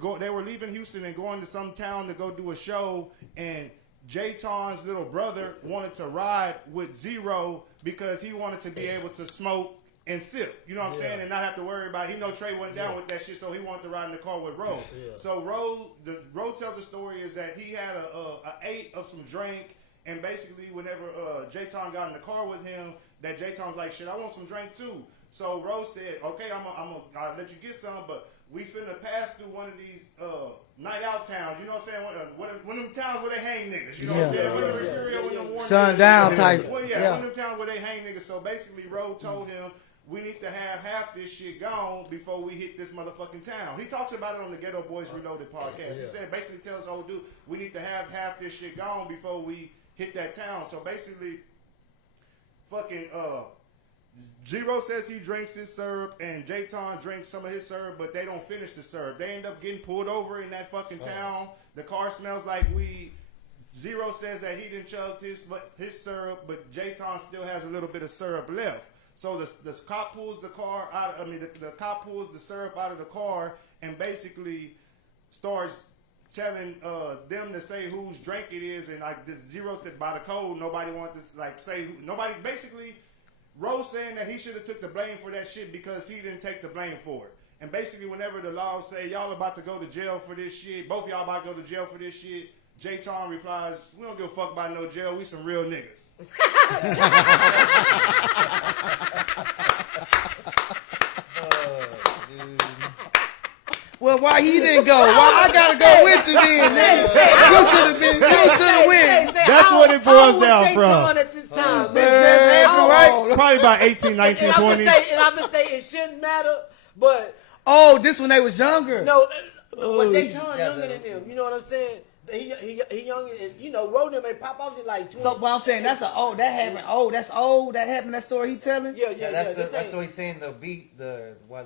leaving Houston and going to some town to go do a show, and J-Ton's little brother wanted to ride with Zero because he wanted to be able to smoke and sip, you know what I'm saying, and not have to worry about it. He know Trey went down with that shit, so he wanted to ride in the car with Ro. Yeah. So Ro tells the story is that he had a 8 of some drink, and basically whenever J-Ton got in the car with him, that J-Ton's like, shit, I want some drink too. So Ro said, okay, I'll let you get some, but we finna pass through one of these night out towns. You know what I'm saying? One of them towns where they hang niggas. You know what I'm saying? One of them Imperial, one of them Warren Sundown niggas. type. Well, Yeah. one of them towns where they hang niggas. So basically, Ro told him, we need to have half this shit gone before we hit this motherfucking town. He talks about it on the Ghetto Boys Reloaded podcast. He said, basically tells the old dude, we need to have half this shit gone before we hit that town. So basically, fucking, Zero says he drinks his syrup, and J-Ton drinks some of his syrup, but they don't finish the syrup. They end up getting pulled over in that fucking town. The car smells like weed. Zero says that he didn't chug his syrup, but J-Ton still has a little bit of syrup left. So the cop pulls the car out. The cop pulls the syrup out of the car and basically starts telling them to say whose drink it is, and like this Zero said by the code, nobody wanted to like say nobody. Basically, Rose saying that he should have took the blame for that shit because he didn't take the blame for it. And basically, whenever the law say y'all about to go to jail for this shit, both of y'all about to go to jail for this shit, J-Ton replies, "We don't give a fuck about no jail. We some real niggas." Well, why he didn't go? Why I gotta go with you then, man? You should have went. That's what it boils down from. At this time, Right? Probably about 18, 19, 20. And I'm gonna say it shouldn't matter, but Oh, this when they was younger. no, but J-Ton younger than them. You know what I'm saying? He younger, and you know, Roden may pop off just like 20. So, but I'm saying that's that happened. Oh, that's old. That happened. That story he telling. Yeah. That's what he's saying.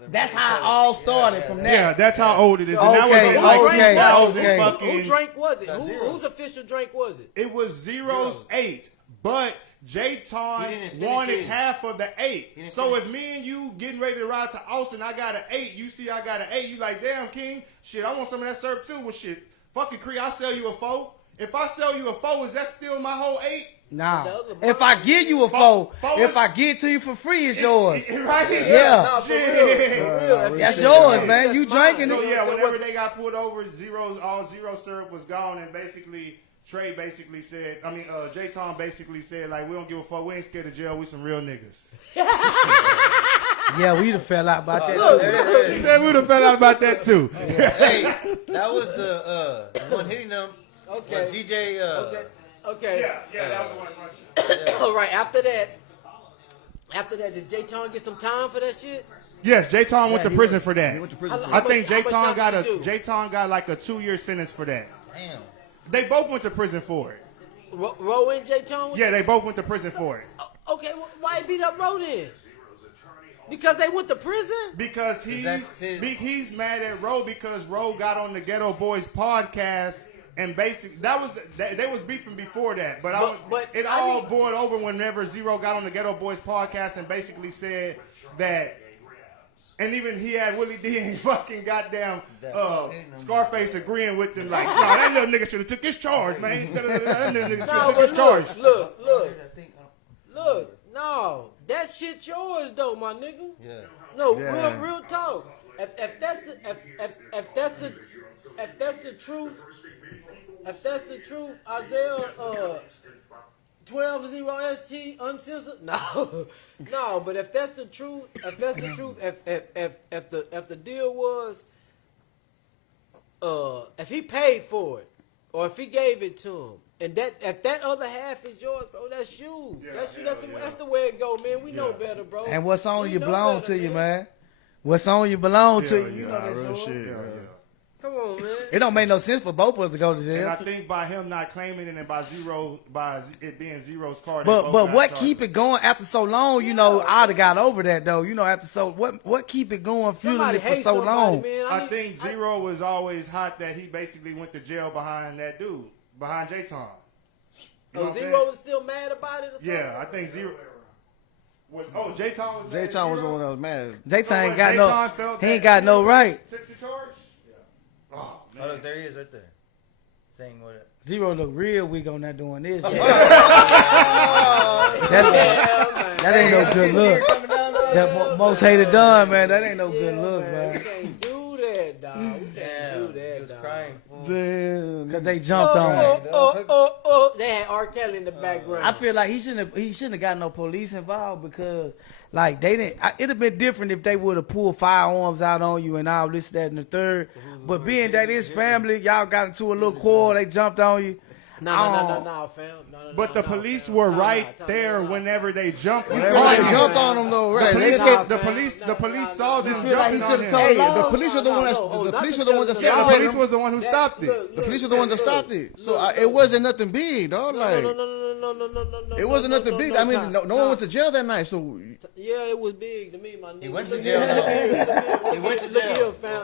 That's how it all started from there. Yeah, that's how old it is. And Okay, that was in like okay, 2000 okay. fucking. Who drink was it? Whose official drink was it? It was Zero's 8, but J-Ton He didn't finish wanted his. half of the 8. didn't So finish. if me and you getting ready to ride to Austin, I got an 8. You see I got an 8. You like, damn, King. Shit, I want some of that syrup too. Well, shit, fucking Cree, I'll sell you a 4. If I sell you a 4, is that still my whole 8? Nah. If I give you a four, Four if is- I give it to you for free, it's yours. Right? Yeah. No, for Shit. real. That's yours, man. You drinking So it. yeah, whenever they got pulled over, all Zero syrup was gone, and basically Trey basically said, J-Ton basically said, like, we don't give a fuck, we ain't scared of jail, we some real niggas. Yeah, we'd have fell out about that. He said we'd have found out about that too. Hey, that was the one hitting them. Okay. Was DJ. Okay. Yeah, that was the one. All right. After that, did J-Ton get some time for that shit? Yes, J-Ton went to prison for that. He went to prison. How I think much J-Ton time did he do? J-Ton got like a 2-year sentence for that. Damn. They both went to prison for it. Ro and J-Ton? Yeah, they both went to prison for it. Okay, why he beat up Ro then? Because they went to prison? Because That's his- he's mad at Ro because Ro got on the Ghetto Boys podcast and basically they was beefing before that, but it all boiled over whenever Zero got on the Ghetto Boys podcast and basically said that, and even he had Willie D and fucking goddamn Scarface agreeing with them like, no, that little nigga should have took his charge, man. That little nigga should No, have took but his charge. look, no, that shit yours though, my nigga. Yeah. No, Yeah. real talk. If that's the truth, Isaiah 12-0 ST uncensored. No, but if that's the truth, if the deal was, if he paid for it, or if he gave it to him, and if that other half is yours, bro, that's you. That's you. That's the way it go, man. We know better, bro. And what's on We you know belong better, to you, man. What's on you belong to you. You know Nah, that's real yours. shit. Come on, man. It don't make no sense for both of us to go to And I jail. think by him not claiming it and by it being Zero's car, they But both but got what charged. keep it going after so long? You know, I'd have got over that though. You know, after so what keep it going, fueling Somebody it for hates so somebody, long? man. I think Zero was always hot that he basically went to jail behind that dude, behind J-Ton. You know what I'm Zero saying? was still mad about it or something? Yeah, I think Zero. J-Ton was mad at J-Ton was the Zero? one that was mad. J-Ton ain't when got J-Ton no. felt He that ain't got no Zero right. Took the charge? Oh, Oh, man. look, there he is right there. Saying what? Zero look real weak on that doing this. Yeah, That ain't no good look. Coming down the- That most hated done, man. That ain't no good look, We man. can't do that, dog. We can't Damn, do he that, was dog. crying. fool. Damn. Cause they jumped on him. Oh, they had R. Kelly in the background. I feel like he shouldn't have got no police involved because like they didn't. It'd have been different if they would have pulled firearms out on you and all this, that, and the third. But being that his family, y'all got into a little quarrel, they jumped on you. No, fam. No, But the police were right there whenever they jumped. Whenever they jumped on him though, right? They just The police saw them feel like he jumping on should've him. told Hey, Law? the police were the one that No, the not police to were the tell ones that them Yeah, the separated police him. was the one who stopped it. The police were the ones that stopped it. So it wasn't nothing big, dog. Like No. It wasn't nothing big. I mean, no one went to jail that night, so Yeah, it was big to me, my nigga. He went to Look jail. here, He went to look here, jail. fam.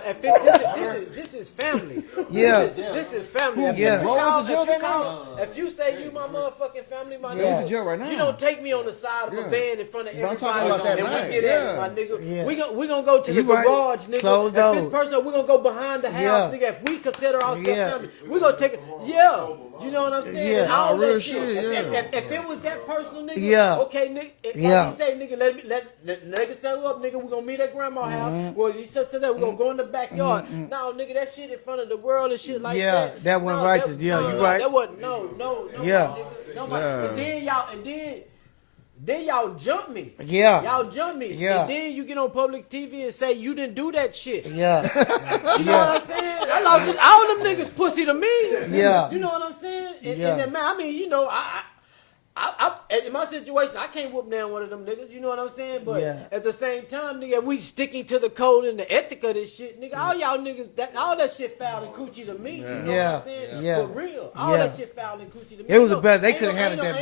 This is family. Yeah. This is family. If Yeah. you Bro, call- went to jail if you that call- If you say you my motherfucking family, my they went nigga, to jail right now. you don't take me on the side of Yeah. a van in front of But I'm everybody talking about that and night. we get at it, Yeah. my nigga. Yeah. We gonna go to You the right. garage, nigga. Closed If this doors. person, we gonna go behind the house, Yeah. nigga. If we consider ourselves Yeah. family, we gonna take it. Yeah. You know what I'm saying? Yeah. And all Oh, real that shit, shit. yeah. If it was that personal, nigga, Yeah. okay, nigga. Yeah. Like he say, nigga, let nigga settle up, nigga. We gonna meet at grandma's house. Well, he said that we gonna go in the backyard. No, nigga, that shit in front of the world and shit like Yeah, that. that wasn't No, righteous. Yeah, you right. That wasn't. No. Yeah. No, Yeah. and then y'all jump me. Yeah. Y'all jump me. Yeah. And then you get on public TV and say you didn't do that shit. Yeah. You know what I'm saying? I lost all them niggas pussy to me. Yeah. You know what I'm saying? And Yeah. then, man, I mean, you know, I in my situation, I can't whoop down one of them niggas. You know what I'm saying? But Yeah. at the same time, nigga, we sticking to the code and the ethic of this shit, nigga. All y'all niggas, all that shit foul and coochie to me. You know Yeah. what I'm saying? Yeah. For real, all Yeah. that shit foul and coochie to me. It was Ain't a better- they ain't could've handled that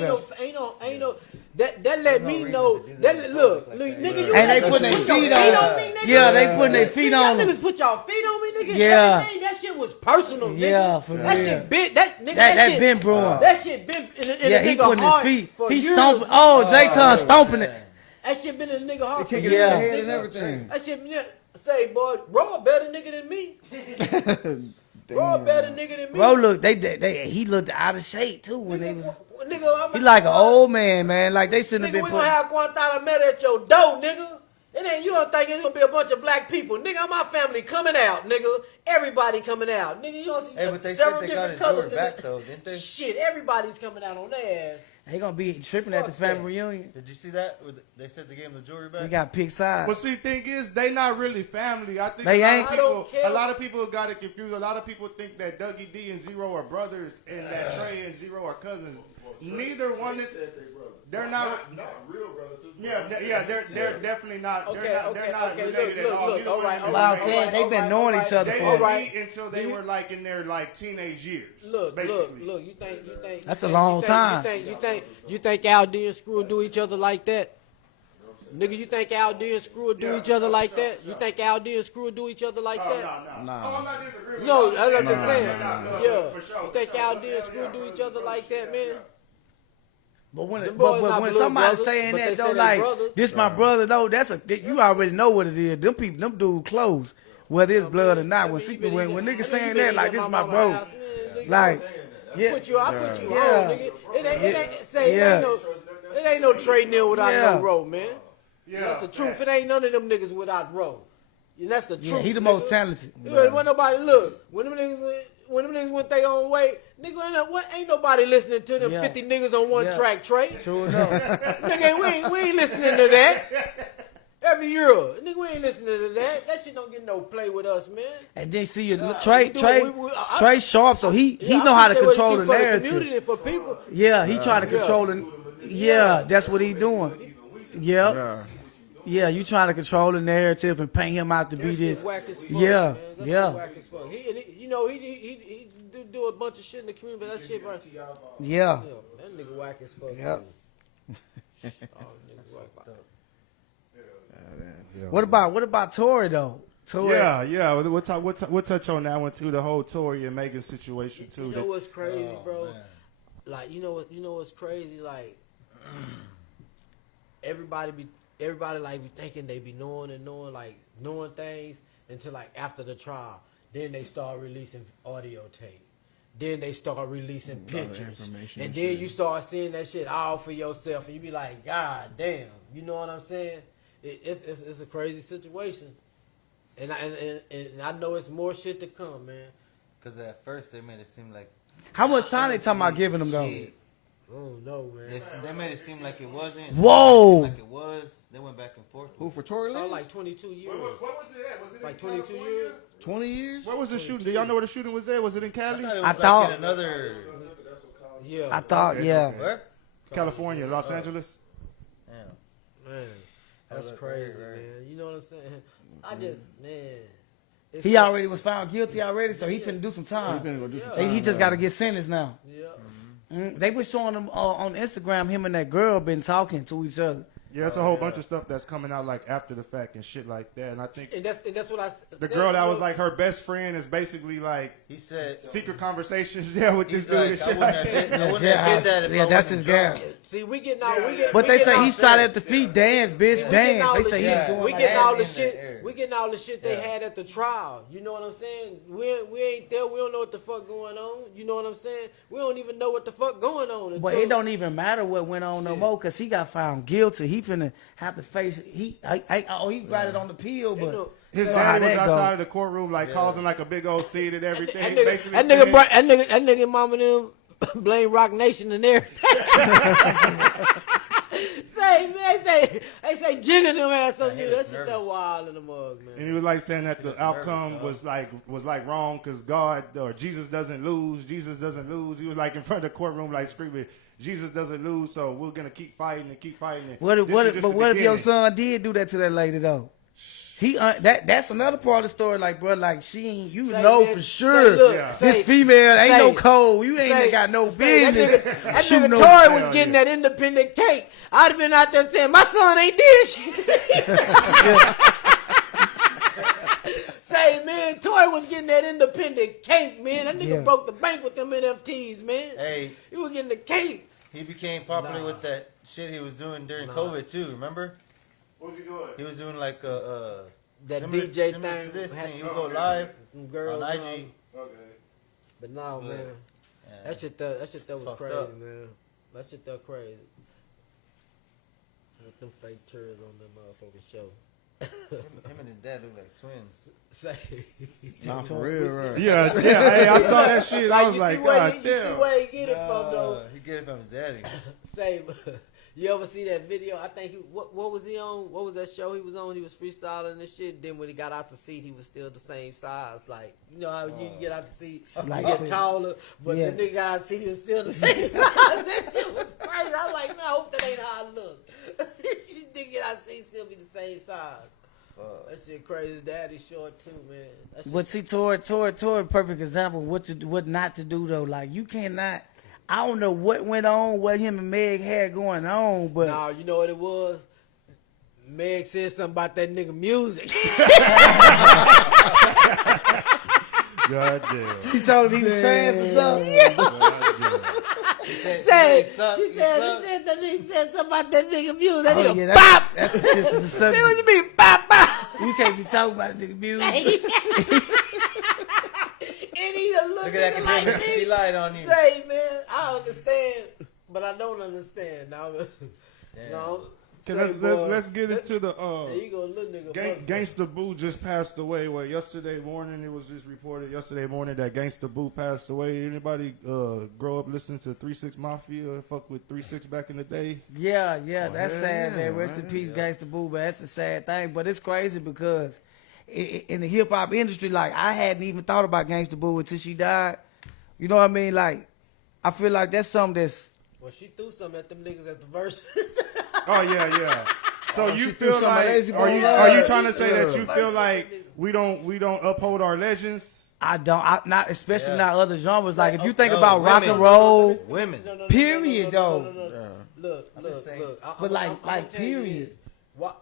Ain't no. That let me know. That look, nigga, you And they had putting their to put your feet on. me, nigga. Yeah, they putting their feet Y'all on them. niggas put y'all feet on me, nigga. Yeah. Everything, that shit was personal, nigga. Yeah, for that real. shit been that nigga. That shit been brewing. That shit been in Yeah, a he nigga putting his heart feet. for He years. stomping. Oh, J-Ton stomping it. That shit been in a nigga heart. They for kick it years, in the Yeah. head and nigga. everything. That shit, yeah, say, boy, Raw a better nigga than me. Raw a better nigga than me. Bro, look, he looked out of shape too when they was. Nigga, He like an old man, man. Like they shouldn't Nigga, have we been gonna put. have Guantanamo at your door, nigga. It ain't, you don't think it's gonna be a bunch of black people. Nigga, my family coming out, nigga. Everybody coming out. Nigga, you don't see Hey, but they several said they got different his colors. Jordan in back it. though, didn't they? Shit, everybody's coming out on their ass. They gonna be tripping at the Fuck family reunion. Did you see that? They said they gave him the jewelry back. They got picked sides. But see, thing is, they not really family. I think They a lot ain't. of I don't people, care. a lot of people got it confused. A lot of people think that Dougie D and Zero are brothers, and that Trey and Zero are cousins. Neither one is. They're not. Not real relatives. Yeah, they're definitely not. Okay, they're not okay, related look, at all. look, Neither all one right, is all Well, I'm right, related. saying they've been knowing each other They for. all didn't right. meet until they were like in their like teenage years. Look, basically. look. You think? That's a long time. You think Al D and Screw do each other like that? Nigga, you think Al D and Screw do each other like that? You think Al D and Screw do each other like Oh, that? no. Oh, I'm not disagreeing with No, you. I'm just saying. No, Yeah. for sure, You think for sure. Al D and Screw do each other like that, man? But when Them boys not when blood somebody's brothers, saying but that they though, say they like brothers. this my brother though, you already know what it is. Them people, them dudes close, whether it's blood or not. When niggas saying that, like this my bro, like yeah, Put you on, Yeah. nigga. It ain't say Yeah. it ain't no trade nil without Yeah. no row, man. Yeah. That's the truth. It ain't none of them niggas without row. And that's the truth. yeah, he the nigga. most talented. Yeah, when nobody look, when them niggas went their own way, nigga, ain't nobody listening to them Yeah. 50 niggas on one Yeah. track, Trey. Sure enough. Nigga, we ain't listening to that. Every year, nigga, we ain't listening to that. That shit don't get no play with us, man. And then see you, we Trey do- I- Trey sharp, so he know how to control the For the narrative. community and for people. Yeah, he trying to control the. Yeah, that's what he doing. Yeah. Yeah, you trying to control the narrative and paint him out to be That shit this. whack as fuck, Yeah, man. That yeah. shit whack as fuck. You know, he do a bunch of shit in the community, but that shit, bro. Yeah. Yeah, that nigga whack as fuck. Yeah. too. Oh, nigga whack. What about Tory though? Tory. Yeah. We'll touch on that one too. The whole Tory and Megan situation too. You know what's crazy, bro? Like, you know what's crazy? Like, everybody like be thinking they be knowing things until like after the trial. Then they start releasing audio tape. Then they start releasing pictures. information And and then shit. you start seeing that shit all for yourself, and you be like, God damn, you know what I'm saying? It's a crazy situation. And I know it's more shit to come, man. Because at first they made it seem like How much time they talking about giving him though? shit. Oh no, man. They made it seem like it wasn't. Whoa. They made it seem like it was. They went back and forth. Who for Tory Oh, Lanez? like 22 years. What was it at? Was it Like in 22 California? years. 20 years? Where was the shooting? Do y'all know where the shooting was at? Was it in I Cali? thought it was I like thought- in another. Yeah. I thought, yeah. Where? California, Los Angeles. Damn. Man, that's look crazy, right. man. You know what I'm saying? I just, man. it's He so- already was found guilty already, so he finna do some He time. finna go do some Yeah. time. He just got to get sentenced now. Yeah. They were showing them on Instagram. Him and that girl been talking to each other. Yeah, it's a whole bunch of stuff that's coming out like after the fact and shit like that. And I think And that's what I the said, girl that you was know. like her best friend is basically like He said, secret conversations with this he's dude like, and I shit wouldn't like have that. did, I wouldn't have did that if I that's wasn't his girl. drunk. See, we getting all But they say he shot at the feet, dance, bitch, all dance. They the say shit. he's doing We like getting that. all the in shit. the air. We getting all the shit they had at the trial. You know what I'm saying? We ain't there. We don't know what the fuck going on. You know what I'm saying? We don't even know what the fuck going on. But it don't even matter what went on no more because he got found guilty. He finna have to face. He got it on the pill, but know, His you know how daddy was that go. outside of the courtroom like causing like a big old scene and everything. that Basically nigga mama them blame Rock Nation and everything. Say man, they say jigging them ass on you. That shit that wild in the mug, and man. he was like saying that the nervous, outcome dog. was like wrong because God or Jesus doesn't lose. Jesus doesn't lose. He was like in front of the courtroom like screaming, Jesus doesn't lose, so we're gonna keep fighting and keep fighting. And What if, this what is if, just but the what if your beginning. son did do that to that lady though? He that's another part of the story. Like, bro, like she ain't, you Say, know man, for say, sure look, Yeah. say- this female ain't no say- code. You ain't say- got no say, business. That shooting nigga no- Tory was hell getting yeah. that independent cake. I'd have been out there saying, my son ain't did shit. Say, man, Tory was getting that independent cake, man. That nigga Yeah. broke the bank with them NFTs, man. Hey, He was getting the cake. he became popular Nah. with that shit he was doing during Nah. COVID too. Remember? What was he doing? He was doing like a That similar- DJ similar to thing. this had- thing. He would go live Them girls on and all. IG. Okay. But no, man. Yeah. That shit that was fucked crazy, up. man. That shit that crazy. With them fake turds on them motherfucking show. Him and his dad look like twins. Say. Nah, for real, right? Yeah, hey, I saw that shit. I was you like, see where God you see damn. where he get it from, though. He get it from his daddy. Say, you ever see that video? I think what was he on? What was that show he was on? He was freestyling and shit. Then when he got out the seat, he was still the same size. Like, you know how you get out the seat, Like you get shit. taller, but Yeah. the nigga got out the seat, he was still the same size. That shit was crazy. I'm like, man, I hope that ain't how I look. She did get out the seat, still be the same size. That shit crazy. His daddy short too, man. That shit But see, Tory, perfect example. What not to do though. Like you cannot. I don't know what went on, what him and Meg had going on, but Nah, you know what it was? Meg said something about that nigga music. God damn. she told him he was trans or something. God damn. He said, Say, he suck, he he said suck. that nigga said something about that nigga music. That Oh, nigga yeah, bop. that's the shit in the Man, what you subject. mean bop bop? You can't be talking about a nigga music. And he a little Look at that nigga like computer. He me. lied on you. Say, man, I understand, but I don't understand. Now, Damn. no. Okay, Say, boy, let's get into the There you go, little nigga. motherfucker. Gangsta Boo just passed away. Well, yesterday morning it was just reported that Gangsta Boo passed away. Anybody grow up listening to 3-6 Mafia? Fuck with 3-6 back in the day. Yeah, that's hell sad, yeah, man. Rest in man. peace, Gangsta Boo, but that's a sad thing. But it's crazy because in the hip hop industry, like I hadn't even thought about Gangsta Boo until she died. You know what I mean? Like I feel like that's something that's Well, she threw something at them niggas at the verses. Oh yeah. So you she feel threw some like lazy are you bones. trying to say that you Yeah. feel like we don't uphold our legends? I don't, not especially Yeah. not other genres. Like if you think No, about rock women. and roll, Women. No, Period, though. Look, I'm just saying. look. But like- I'ma like, tell you period. this. What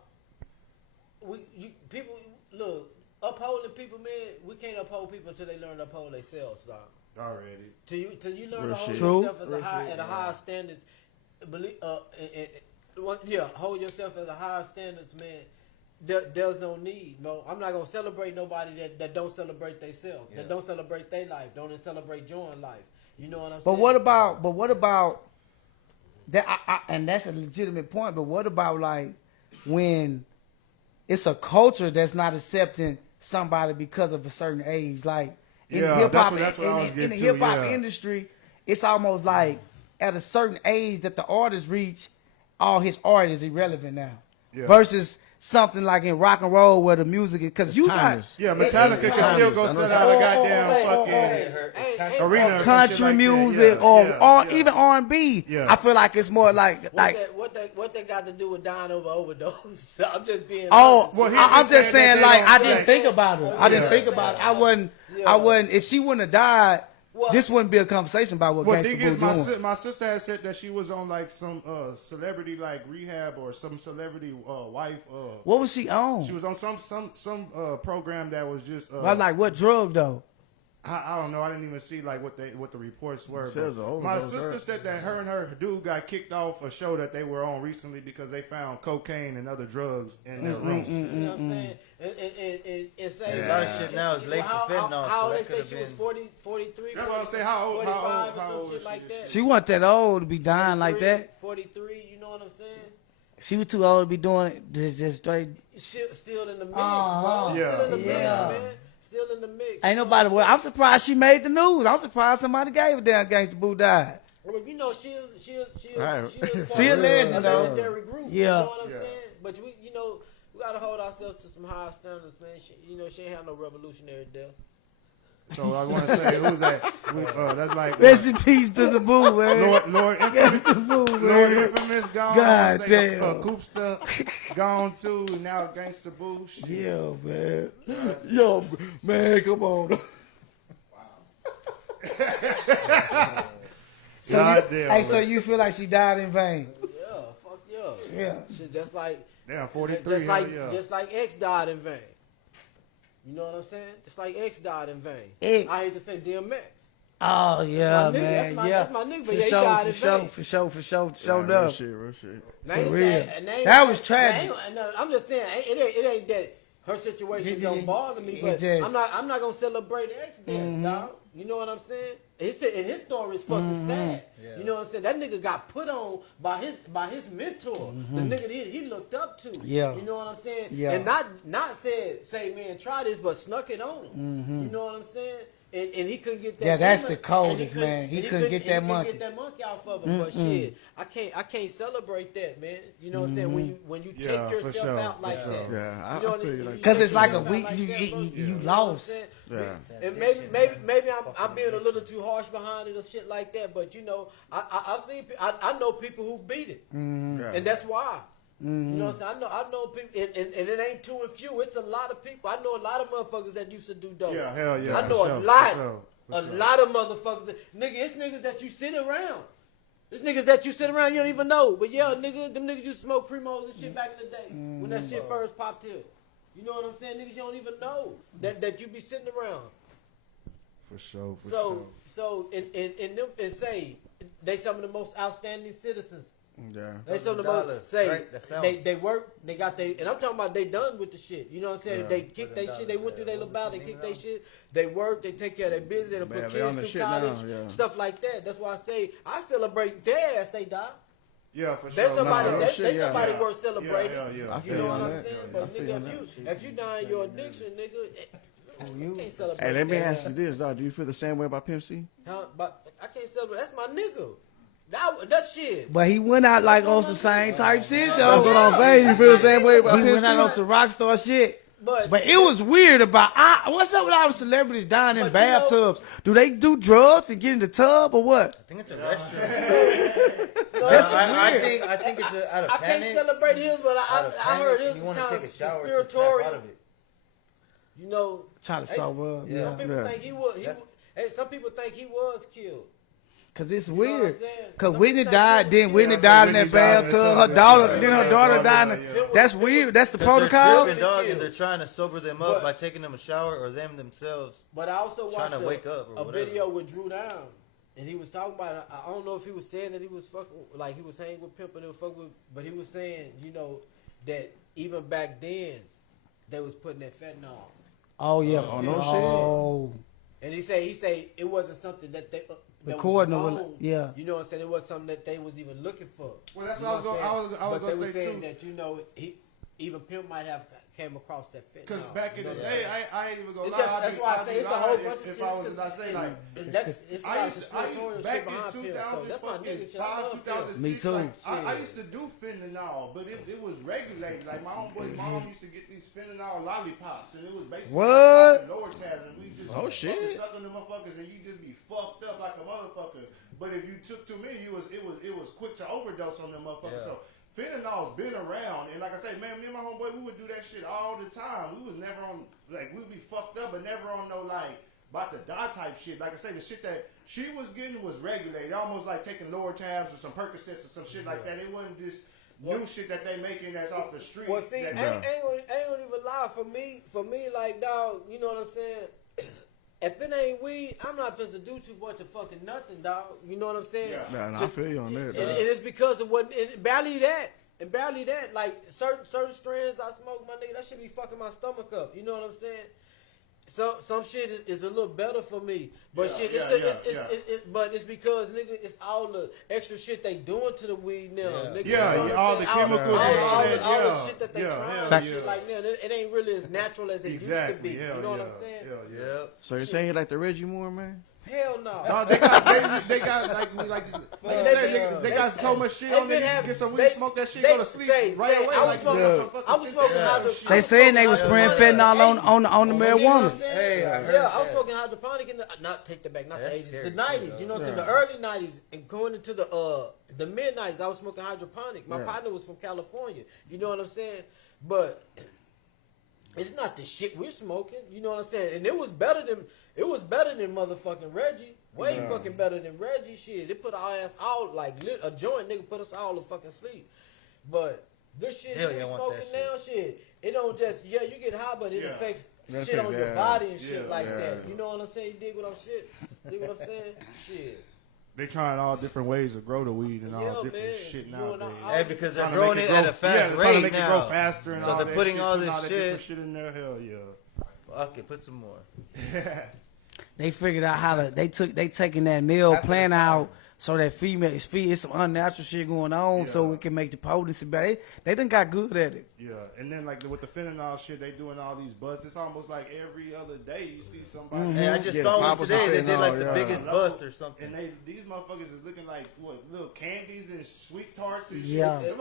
people look upholding people, man. We can't uphold people until they learn to uphold themselves, dog. Already. Till you learn Real to hold shit. True. yourself as at a higher standards. Believe, hold yourself at a higher standards, man. There's no need. No, I'm not gonna celebrate nobody that don't celebrate themselves, that don't celebrate their life, don't celebrate join life. You know what I'm saying? But what about that? And that's a legitimate point. But what about like when it's a culture that's not accepting somebody because of a certain age? Like in Yeah, hip hop, that's what I was in getting the to, hip hop yeah. industry, it's almost like at a certain age that the artist reach, all his art is irrelevant now. Yeah. Versus something like in rock and roll where the music is because you got timeless. Yeah, Metallica can still go set out a goddamn fucking arena or some shit country like that. music Yeah, or yeah. even R&B. Yeah. I feel like it's more like what they got to do with dying over overdose? I'm just being oh, honest. Well, he I'm just just said that saying they like don't I feel didn't like- think about it. I didn't Yeah. think about it. I wouldn't. If she wouldn't have died, Well, this wouldn't be a conversation about what Well, Gangsta thing Boo is, doing. my sister had said that she was on like some celebrity like rehab or some celebrity wife. What was she on? She was on some program that was just. But like what drug though? I don't know. I didn't even see like what the reports were. Says but a overdose, my sister right? said that her and her dude got kicked off a show that they were on recently because they found cocaine and other drugs in their room. you know what I'm saying? And say A lot of shit now is laced with fentanyl. How so they that say could've she was been- 40, 43? That's what I'm saying. How old? 45 How or some old shit is like she? that. She wasn't that old to be dying like that. 43, you know what I'm saying? She was too old to be doing this just straight. Still in the mix, Uh-huh. bro. Yeah. Still in the mix, Yeah. man. Still in the mix. Ain't nobody. Well, I'm surprised she made the news. I'm surprised somebody gave a damn Gangsta Boo died. Well, you know, she Right. She a legend, though. legendary group. Yeah. You know what I'm Yeah. saying? But we gotta hold ourselves to some high standards, man. She ain't had no revolutionary death. So I want to say, who's that? That's like Rest in peace to the Boo, man. Lord Infamous. Gangsta Boo, Lord man. Infamous gone. God Say, damn. Koopsta gone too. And now Gangsta Boo. Shit. Yeah, man. Yo, man, come on. So God you, damn, hey, so man. you feel like she died in vain? Yeah, fuck yeah. Yeah. Shit, just like Damn, 43. just like X died in vain. You know what I'm saying? Just like X died in vain. X. I hate to say DMX. Oh yeah, That's my nigga. man. That's my nigga, but For yeah, he sure, died for in sure, vain. for sure, for sure, Yeah, showed real up. shit, real shit. They ain't For real. saying- they ain't That was saying- tragic. No, I'm just saying it ain't that her situation don't bother me, but I'm not gonna celebrate X death, dog. You know what I'm saying? And his story is fucking sad. Yeah. You know what I'm saying? That nigga got put on by his mentor, the nigga that he looked up to. Yeah. You know what I'm saying? Yeah. And not say man try this, but snuck it on him. You know what I'm saying? And he couldn't get that. Yeah, that's demon- the coldest, and man. He and couldn't get that monkey. Get that monkey off of him. But shit, I can't celebrate that, man. You know what I'm saying? When you Yeah, take for yourself sure, out for like sure. that. Yeah, I know, feel you like Cause take it's like a yourself out week like you that, bro. you know what I'm lost. saying? Yeah. And maybe I'm being a little too harsh behind it or shit like that. But you know, I've seen I know people who beat it, Yeah. and that's why. You know what I'm saying? I know people, and it ain't too and few. It's a lot of people. I know a lot of motherfuckers that used to do dope. Yeah, hell yeah. I know for a sure, lot. for sure, for A sure. lot of motherfuckers. It's niggas that you sit around. It's niggas that you sit around you don't even know. But yeah, nigga, them niggas used to smoke Primos and shit back in the day when that shit first popped in. You know what I'm saying? Niggas you don't even know that you be sitting around. For sure, for sure. So and say they some of the most outstanding citizens. Yeah. They some of the Dollars, most say right? That's how- they work, they got they, and I'm talking about they done with the shit. You know what I'm saying? Yeah. They kick their shit, they went through their little battle, they kick their shit, they work, they take care of their business, they Man, put they on kids the through shit college, now, yeah. stuff like that. That's why I say I celebrate their ass they die. Yeah, for sure. That's somebody, no, they shit, yeah, somebody yeah. worth celebrating. Yeah. I You feel know you what on I'm that. saying? I But feel nigga, on if you die in your addiction, nigga, you can't celebrate. Hey, let me that. ask you this, dog. Do you feel the same way about Pimp C? Huh? But I can't celebrate. That's my nigga. That shit. But he went out like on some same type shit That's though. what I'm saying. You feel the same way about He Pimp went out on C? some rock star shit. But it was weird about what's up with all the celebrities dying in But you know- bathtubs? Do they do drugs and get in the tub or what? I think it's a restroom. I think it's out of I panic. can't celebrate his, but Out of I heard panic, his you was want to kind take of a shower to snap conspiratorial. out of it. You know, Trying to sober up, some yeah. people Yeah. think he was. Some people think he was killed. Cause it's know what I'm weird. saying? Cause Some Whitney people think died, he then was Whitney killed. died in that Whitney died in the bathtub. tub, Her yeah. daughter, Yeah, then her yeah, daughter yeah, died. yeah. That's weird. That's the Because they're protocol. tripping, dog, Killed. and they're trying to sober them up But- by taking them a shower or them themselves. But I also Trying watched to wake up or a whatever. video with Drew Down, and he was talking about. I don't know if he was saying that he was fucking, like he was hanging with Pimp and he was fucking with, but he was saying, you know, that even back then they was putting that fentanyl. Oh yeah. Oh, no Oh. And he say it wasn't something that they that was Recording or known. yeah. You know what I'm saying? It was something that they was even looking for. Well, that's You what I was know going. I'm I was saying? gonna But they say was saying too. that you know even Pimp might have came across that fentanyl. Because back in the You know day, what I'm saying? I ain't even gonna It's lie. just- that's why I say it's a whole bunch of if shit. I was, I say like. And that's it's I like used conspiratorial back shit in behind Pimp. So that's my nigga. shit. I 2005, love Pimp. 2006. Me too. Like, I Shit. used to do fentanyl, but it was regulated. Like my homeboy's mom used to get these fentanyl lollipops, and it was basically What? like Lortab, and we just Oh, shit. fucking sucking the motherfuckers, and you just be fucked up like a motherfucker. But if you took too many, it was quick to overdose on them motherfuckers. Yeah. So fentanyl's been around, and like I say, man, me and my homeboy, we would do that shit all the time. We was never on, like, we'd be fucked up, but never on no, like, about to die type shit. Like I say, the shit that she was getting was regulated, almost like taking lower tabs or some Percocets or some shit like that. It wasn't this new shit that they making that's off the street. Well, see, I ain't gonna even lie. For me, like, dog, you know what I'm saying? If it ain't weed, I'm not finna do too much of fucking nothing, dog. You know what I'm saying? Yeah, I feel you on that. And it's because of what, and barely that. And barely that. Like, certain strands I smoke, my nigga, that shit be fucking my stomach up. You know what I'm saying? Some shit is a little better for me, but but it's because nigga, it's all the extra shit they doing to the weed now. Nigga, you know all the chemicals, all the shit that they trying, shit like now. It ain't really as natural as it used to be. You know what I'm saying? Yeah. So you're saying you like the Reggie more, man? Hell no. No, they got so much shit on there. You get some weed, smoke that shit, go to sleep right away. I was smoking hydroponic. They saying they was spraying fentanyl on the marijuana. I was smoking hydroponic in the not the 80s, the 90s. You know what I'm saying? The early 90s and going into the mid 90s. I was smoking hydroponic. My partner was from California. You know what I'm saying? But it's not the shit we're smoking. You know what I'm saying? And it was better than motherfucking Reggie. Way fucking better than Reggie. Shit, they put our ass out like a joint. Nigga put us all to fucking sleep. But this shit we smoking now, shit. It don't just you get high, but it affects shit on your body and shit like that. You know what I'm saying? You dig what I'm saying? Shit. They trying all different ways to grow the weed and all different shit nowadays. Hey, because they're growing it at a fast rate trying to make now. it grow faster and so all they're that putting shit, all this that different shit. shit in there. Hell yeah. Fuck it, put some more. They figured out how to. They taking that male plant out so that female it's some unnatural shit going on, so it can make the potency better. They done got good at it. Yeah, and then like with the fentanyl shit, they doing all these busts. It's almost like every other day you see somebody. Hey, I just saw one today. They did like the biggest bust or something. And these motherfuckers is looking like what little candies and sweet tarts and Yeah. shit.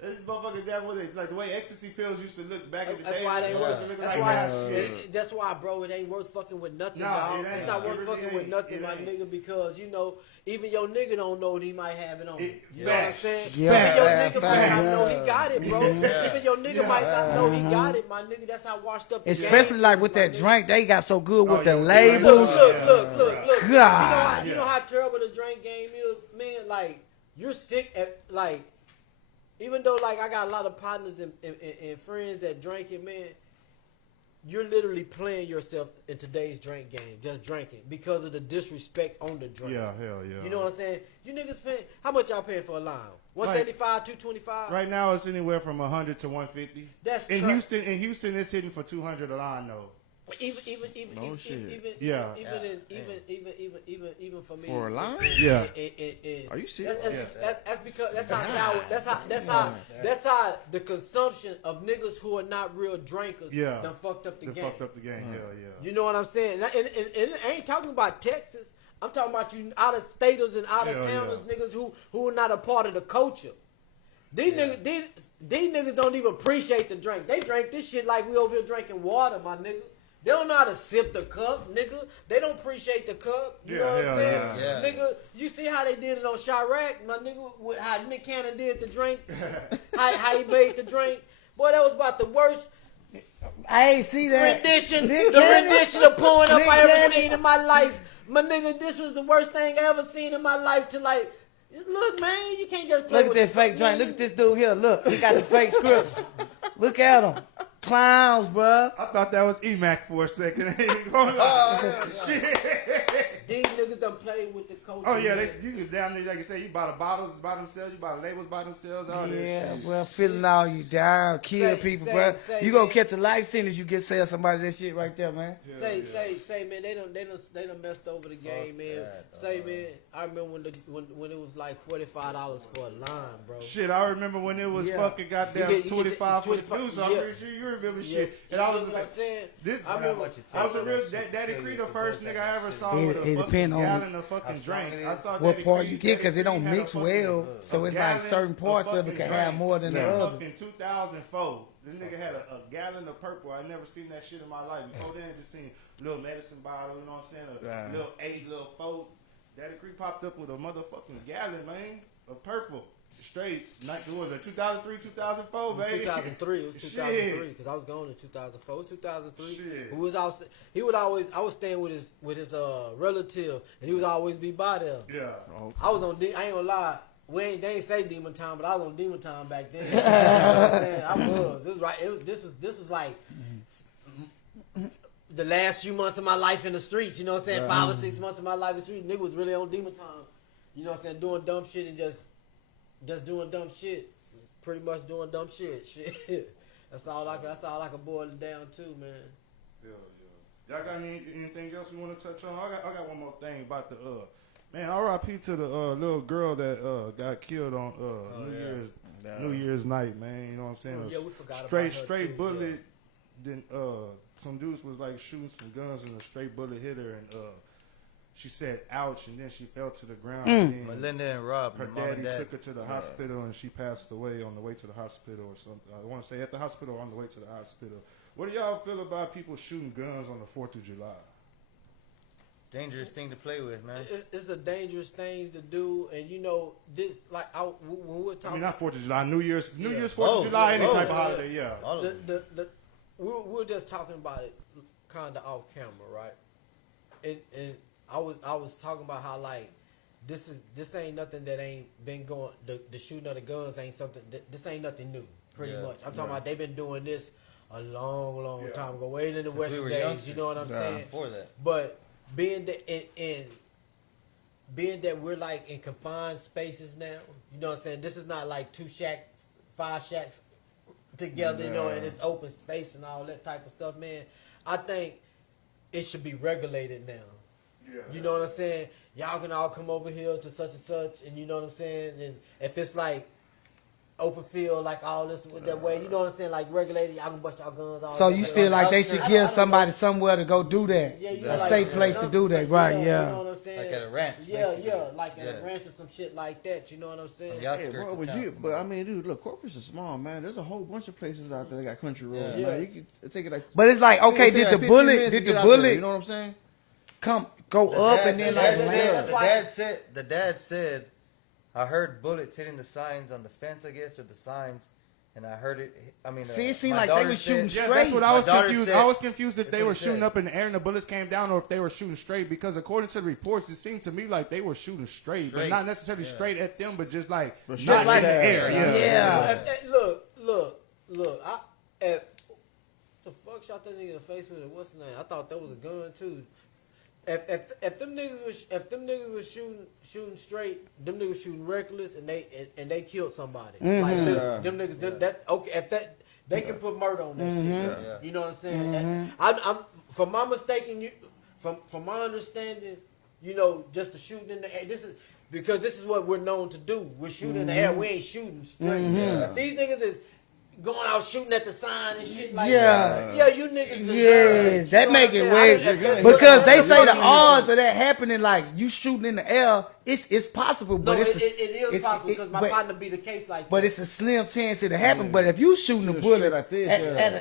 This motherfucker that was like the way ecstasy pills used to look back in the day. That's why they worth. That's why, bro. It ain't worth fucking with nothing, dog. It's not worth fucking with nothing, my nigga, because you know even your nigga don't know that he might have it on. You know what I'm saying? Yeah. Even your nigga might not know he got it, bro. Even your nigga might not know he got it, my nigga. That's how washed up. Especially like with that drink, they got so good with the labels. Look. God. You know how terrible the drink game is, man. Like you're sick at like. Even though, like, I got a lot of partners and friends that drink it, man, you're literally playing yourself in today's drink game, just drinking, because of the disrespect on the drink. Yeah, hell yeah. You know what I'm saying? You niggas paying, how much y'all paying for a lime? 175, 225? Right now, it's anywhere from 100 to 150. That's in Houston, it's hitting for 200 a line, though. Even for me. For a line? Yeah. Are you serious? That's because that's how the consumption of niggas who are not real drinkers done fucked up the game. Fucked up the game. Hell yeah. You know what I'm saying? And I ain't talking about Texas. I'm talking about you out of staters and out of towners, niggas who are not a part of the culture. These niggas don't even appreciate the drink. They drink this shit like we over here drinking water, my nigga. They don't know how to sip the cup, nigga. They don't appreciate the cup. You know what I'm saying? Yeah. Nigga, you see how they did it on Chirac, my nigga, how Nick Cannon did the drink, how he made the drink. Boy, that was about the worst I ain't see that. rendition of pouring up I ever seen in my life. My nigga, this was the worst thing I ever seen in my life to like, look, man, you can't just play Look at that fake drink. Look at this dude here. Look, he got the fake scripts. Look at him. Clowns, bruh. I thought that was EMAC for a second. Shit. These niggas done played with the culture. Oh yeah, you can down there like you say. You buy the bottles by themselves. You buy the labels by themselves. All that shit. Bro, feeling all you down, kill people, bro. You gonna catch a life sentence. You get sell somebody that shit right there, man. Say, man, they done messed over the game, man. Man, I remember when it was like $45 for a line, bro. Shit, I remember when it was fucking goddamn 25 for the deuce. I'm pretty sure you remember shit. And I was just like, this. I was a real Daddy Creed, the first nigga I ever saw with a fucking gallon of fucking drink. I saw what part you get because it don't mix well, so it's like certain parts of it can have more than the other. In 2004, this nigga had a gallon of purple. I never seen that shit in my life. Before then, just seen little medicine bottle. You know what I'm saying? A little 8, little 4. Daddy Creed popped up with a motherfucking gallon, man, of purple. straight. What was it? 2003, 2004, baby. 2003. It was 2003 because I was going in 2004. It was 2003. Shit. He would always. I was staying with his relative, and he would always be by there. Yeah. Okay. I was on. I ain't gonna lie. They ain't say Demon Time, but I was on Demon Time back then. You know what I'm saying? I was. This was right. This was like the last few months of my life in the streets. You know what I'm saying? Yeah. 5 or 6 months of my life in the streets. Nigga was really on Demon Time. You know what I'm saying? Doing dumb shit and just doing dumb shit. Pretty much doing dumb shit. Shit. That's all I can boil it down to, man. Yeah. Y'all got anything else you want to touch on? I got one more thing about the man. R.I.P. to the little girl that got killed on New Year's night, man. You know what I'm saying? Yeah, we forgot about her Straight too, bullet. yeah. Then some dudes was like shooting some guns and a straight bullet hit her, and she said ouch, and then she fell to the ground. And then Melinda and Rob, her the mom and daddy dad. took her to the hospital, and she passed away on the way to the hospital or something. I want to say at the hospital or on the way to the hospital. What do y'all feel about people shooting guns on the 4th of July? Dangerous thing to play with, man. It's a dangerous thing to do, and you know this. Like when we're talking, I mean, not 4th of July, New Year's 4th Oh, of July, any oh, type of yeah. holiday, yeah. All of them. we're just talking about it kind of off camera, right? And I was talking about how like this ain't nothing that ain't been going. The shooting of the guns ain't something. This ain't nothing new. Pretty much, I'm talking about they've been doing this a long time ago, way in the Western we were days. youngsters. You know what I'm saying? Before that. But being that we're like in confined spaces now, you know what I'm saying? This is not like 5 shacks together, you know, and it's open space and all that type of stuff, man. I think it should be regulated now. Yeah. You know what I'm saying? Y'all can all come over here to such and such, and you know what I'm saying? And if it's like open field, like all this that way, you know what I'm saying? Like regulated, y'all can bust y'all guns. All So that you way. feel like they should give somebody somewhere to go do that? Yeah, you A know, like, safe place to do that, right? You Yeah. know what I'm saying? Like at a ranch, Yeah, basically. like at a ranch or some shit like that. You know what I'm saying? On y'all Hey, skirts bro, of would town you, but somewhere. I mean, dude, look, Corpus is small, man. There's a whole bunch of places out there that got country roads, Yeah. man. You can take it like. But it's like, okay, you can did take the like 15 bullet, minutes to did get the out there, bullet you know what I'm saying? go up and then like land? The dad said, I heard bullets hitting the signs on the fence, I guess, or the signs, and I heard it. I mean, See, it seemed my like they daughter were shooting said- Yeah, that's what I My was daughter confused. said- I was confused if that's they what were he shooting said. up in the air and the bullets came down, or if they were shooting straight. Because according to the reports, it seemed to me like they were shooting straight, but Straight. not necessarily straight at them, but just like But not straight in the at air. them. Yeah. Look. The fuck shot that nigga in the face with it? What's the name? I thought that was a gun too. If them niggas was shooting straight, them niggas shooting reckless, and they killed somebody. Like them niggas that okay. If that they can put murder on that shit. Yeah. You know what I'm saying? And I'm from my mistaken you from my understanding, you know, just the shooting in the air. This is what we're known to do. We're shooting in the air. We ain't shooting straight. If these niggas is going out shooting at the sign and shit like that. Yeah, you niggas deserve Yes, it. that You know make what it I'm weird saying? because they say the that's- odds of that happening, like you shooting in the air, it's possible, No, but it it's is possible because my but- partner be the case like But that. it's a slim chance it'll happen. But if you shooting a Shoot bullet straight like this,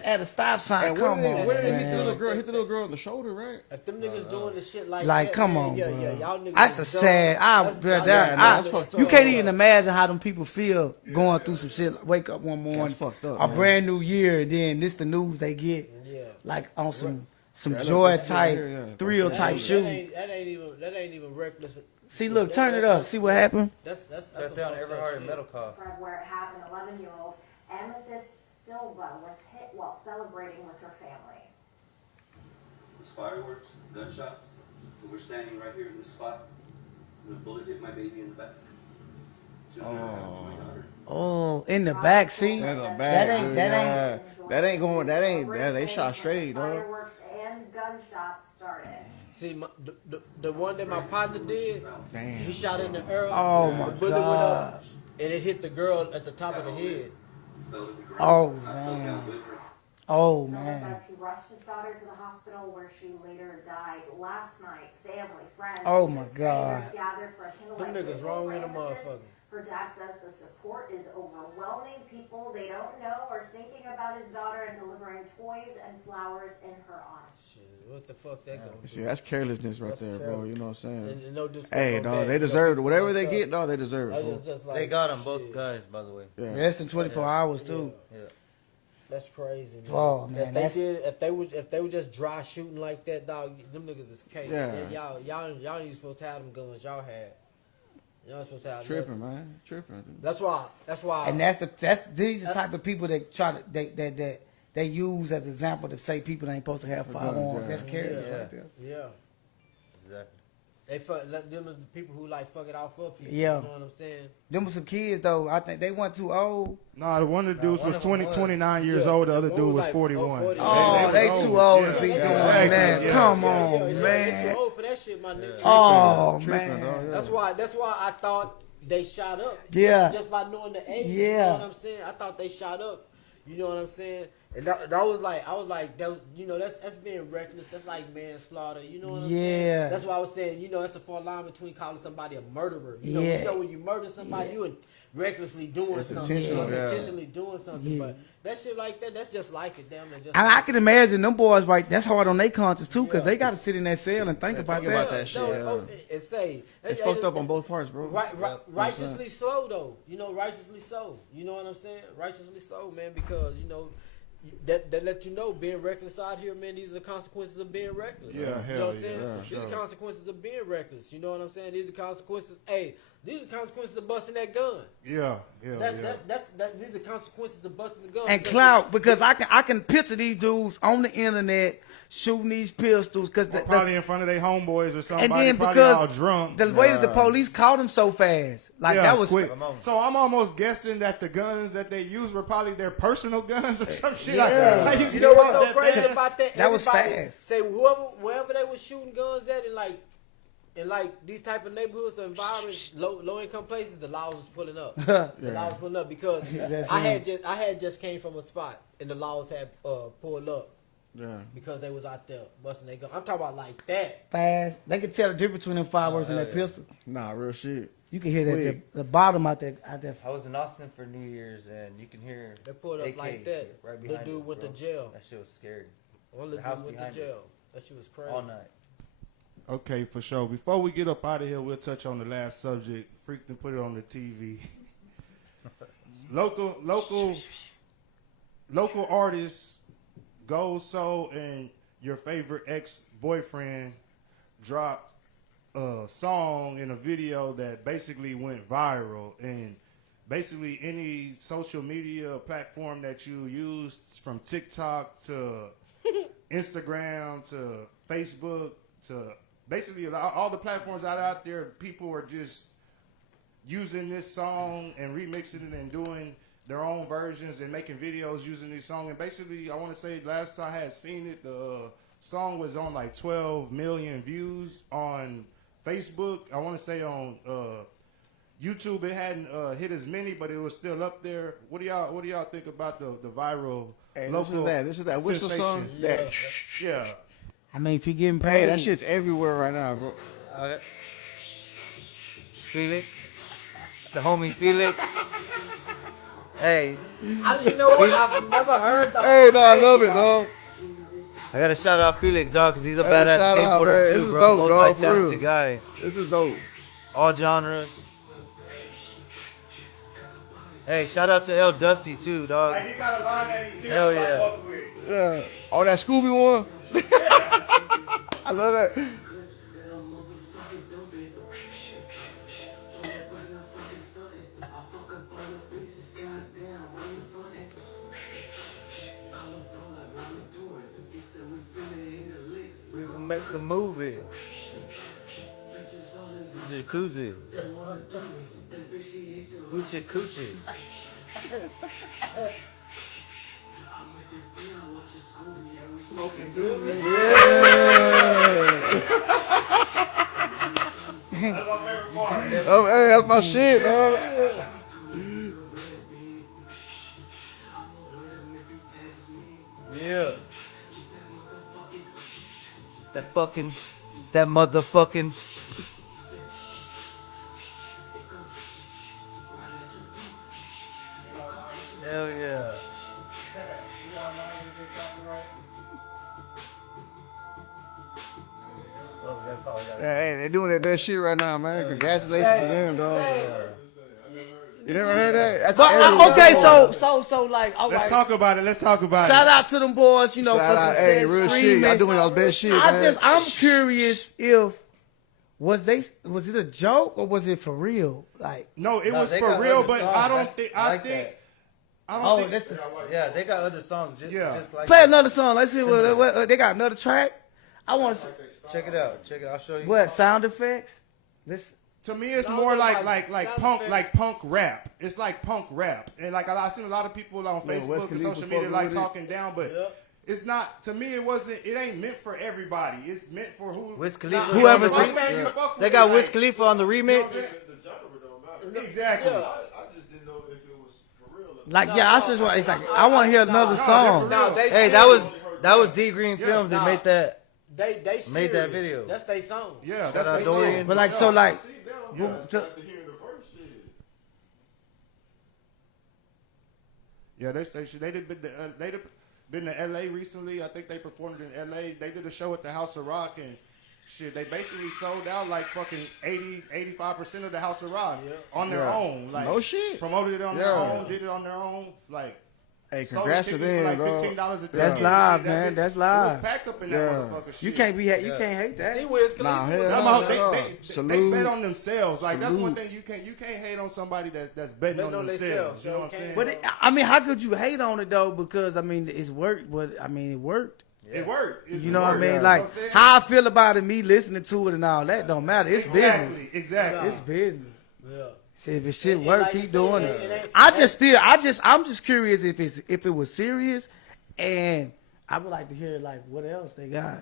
at a stop sign, And come on, where did they hit the man. little girl? Hit the little girl in the shoulder, right? If them niggas doing the shit like Like, that, come man, on, yeah, bro. y'all niggas That's a is sad. dumb. that's fucked up. You can't even imagine how them people feel going through some shit. Wake up one morning, That's fucked up, a man. brand new year, then this the news they get, Yeah. like on some Yeah, joy look, this type, here, yeah. thrill type That shooting. ain't even reckless. See, look, turn it up. See what happened. That's Shut down Everhard and Metal Cough. Fred, where it happened, 11-year-old Amethyst Silva was hit while celebrating with her family. It was fireworks, gunshots. We were standing right here in this spot. And a bullet hit my baby in the back. Soon after, that was my daughter. Oh, in the back, see, That's a that bad ain't dude, that ain't. yeah. That ain't going. That ain't. They shot straight, dog. Fireworks and gunshots started. See, the one that my partner did, Damn. he shot in the air. Oh, the my bullet went God. up, and it hit the girl at the top of the head. Fell to the ground. Oh I fell man. down with her. Oh Silva man. says he rushed his daughter to the hospital where she later died. Last night, family, friends, Oh, and my strangers God. gathered for a Them candlelight niggas vigil wrong for in the Amethyst. motherfucker. Her Her dad says the support is overwhelming. People they don't know are thinking about his daughter and delivering toys and flowers in her honor. Shit, what the fuck that gonna do? See, that's carelessness right That's there, bro. You know what I'm saying? And no disrespect Hey, on dog, that, they you know, deserve it. people Whatever they fucked get, up. dog, they deserve I it. Fool. just like, They got them both shit. guys, by the way. Yeah. Less than 24 hours too. Yeah. That's crazy, man. Oh, man, If they was just dry shooting like that, dog, them niggas is cake. Yeah. Y'all ain't supposed to have them guns y'all had. Y'all supposed to have Tripping, nothing. man. Tripping. That's why. And these the type of people that try to they use as example to say people ain't supposed to have firearms. yeah. That's careless Yeah. right there. Yeah. Exactly. They let them is the people who like fuck it out for people. Yeah. You know what I'm saying? Them was some kids though. I think they weren't too old. Nah, one of the dudes one was of them 20, was. 29 years Yeah. old. The other One dude was was like 41. 40. Oh, they were too old to Yeah. be doing Exactly. that. Yeah. Come Yeah, on, They man. too old for that shit, my nigga. Oh Tripping, man. dog. Yeah. That's why I thought they shot up. Yeah. Just by knowing the age. You Yeah. know what I'm saying? I thought they shot up. You know what I'm saying? And that was like, I was like, that was, you know, that's being reckless. That's like manslaughter. You know what I'm saying? Yeah. That's why I was saying, you know, that's a far line between calling somebody a murderer. You Yeah. know when you murder somebody, you recklessly doing It's something. You know, intentional, yeah. intentionally doing something. Yeah. But that shit like that, that's just like it, damn. Just I can imagine them boys right. That's hard on their conscience too, cause Yeah. they got to sit in that cell and think about think that. about that shit, yeah. And say It's fucked up on both parts, bro. Righteously so, though. You know, righteously so. You know what I'm saying? Righteously so, man, because, you know, that let you know being reckless out here, man, these are the consequences of being reckless. Yeah, You know hell what I'm saying? yeah, These sure. are consequences of being reckless. You know what I'm saying? These are consequences. Hey, these are consequences of busting that gun. Yeah. These are consequences of busting the gun. And clout, because I can picture these dudes on the internet shooting these pistols, cause Or probably in front of their homeboys or somebody. and then probably all because drunk. the way that the police caught him so fast, like Yeah, that was quick. So I'm almost guessing that the guns that they used were probably their personal guns or some shit like that. Like, You know what's get so that crazy fast? about that? That was Everybody fast. Say wherever they was shooting guns at, in like these type of neighborhoods or environments, low income places, the laws was pulling up. The laws was pulling up because That's I it. had just came from a spot and the laws had pulled up Yeah. because they was out there busting their gun. I'm talking about like that. fast. They could tell the difference between them fireworks and that pistol. Nah, real shit. You can hear that Quick. the bottom out there. I was in Austin for New Year's, and you can hear They pulled up AK like that. right The behind dude us, went to bro. jail. That shit was scary. One The little house dude went to behind jail. That shit was crazy. All night. Okay, for sure. Before we get up out of here, we'll touch on the last subject. Freaked put it on the TV. local artists, Gold Soul and your favorite ex-boyfriend dropped a song in a video that basically went viral. And basically any social media platform that you used, from TikTok to Instagram to Facebook to basically all the platforms out there, people are just using this song and remixing it and doing their own versions and making videos using this song. And basically, I want to say last I had seen it, the song was on like 12 million views on Facebook. I want to say on YouTube it hadn't hit as many, but it was still up there. What do y'all think about the viral Hey, local this is that whistle song. sensation? That, Yeah. I mean, if you getting paid, hey, that shit's everywhere right now, bro. Okay. Felix, the homie Felix. Hey, You know what? I've never heard the Hey, no, I love it, dog. I gotta shout out Felix, dog, because he's a Hey, badass shout out, man. skateboarder This too, is bro. dope, dog, for Multi-talented real. guy. This is dope. All genres. Hey, shout out to El Dusty too, dog. He got a line that he Hell yeah. Yeah. Oh, that Scooby one. I love that. We can make the movie. Jacuzzi. Hoochie coochie. Oh, hey, that's my shit, dog. Yeah. That motherfucking. Hell yeah. Oh, that's probably got Hey, they doing that shit right now, man. Congratulations to them, dog. You never heard that? That's But everywhere. okay, so like, all Let's right. talk about it. Let's talk about Shout it. out to them boys, you know, Shout for out, success. hey, real shit. Y'all streaming. doing y'all best shit, man. I'm curious if was it a joke or was it for real? Like, No, it No, was they for got real, other but songs I don't that's think. like I oh, don't think. that's the Yeah, they got other songs just, Yeah. just like play that. another song. Let's see what they got another track. I want to Check it out. Check it. I'll show you. what sound effects. This To me, it's No, more no, like like punk, sound like punk rap. It's like punk rap, and like I've seen a lot of people on Wes Facebook and Khalifa social media fucking like with it. talking down, but Yep. it's not. To me, it wasn't. It ain't meant for everybody. It's meant for who. Wiz Khalifa. Whoever on the sing- remix. You fuck with They it, got like, Wiz Khalifa on the The remix. genre don't matter. Exactly. Yeah. I just didn't know if it was for real. like yeah, I just want. It's like I want to hear another song. No, they Hey, that was D Green Films that Nah. made that. They Made that serious. video. That's their song. Yeah, Shout that's out what Dorian. they But like so like See now, Yeah. after hearing the verse, shit. Yeah, they say shit. They did been to L.A. recently. I think they performed in L.A. They did a show at the House of Rock and shit. They basically sold out like fucking 85% of the House of Rock on their Yeah. own. Like No shit. promoted it on their Yeah. own, did it on their own. Like Hey, sold congrats to tickets for them, like dog. $15 a ticket. That's and live, shit. man. That's It live. was packed up in that Yeah. motherfucker. Shit. you can't hate See that. Wiz Khalifa. Nah, hell Them no, all- no, they, no. they Salute. bet on themselves. Like that's one Salute. thing you can't hate on somebody that's betting Betting on on themselves. themselves, You know what I'm okay. saying? But I mean, how could you hate on it though? Because I mean, it's worked. But I mean, it worked. It worked. You know what I mean? You know Like what I'm saying? how I feel about it, me listening to it and all that don't matter. It's business. Exactly. It's business. Yeah. Shit, if it shit And work, like you keep said, doing it it. ain't- I'm just curious if it was serious, and I would like to hear like what else they got.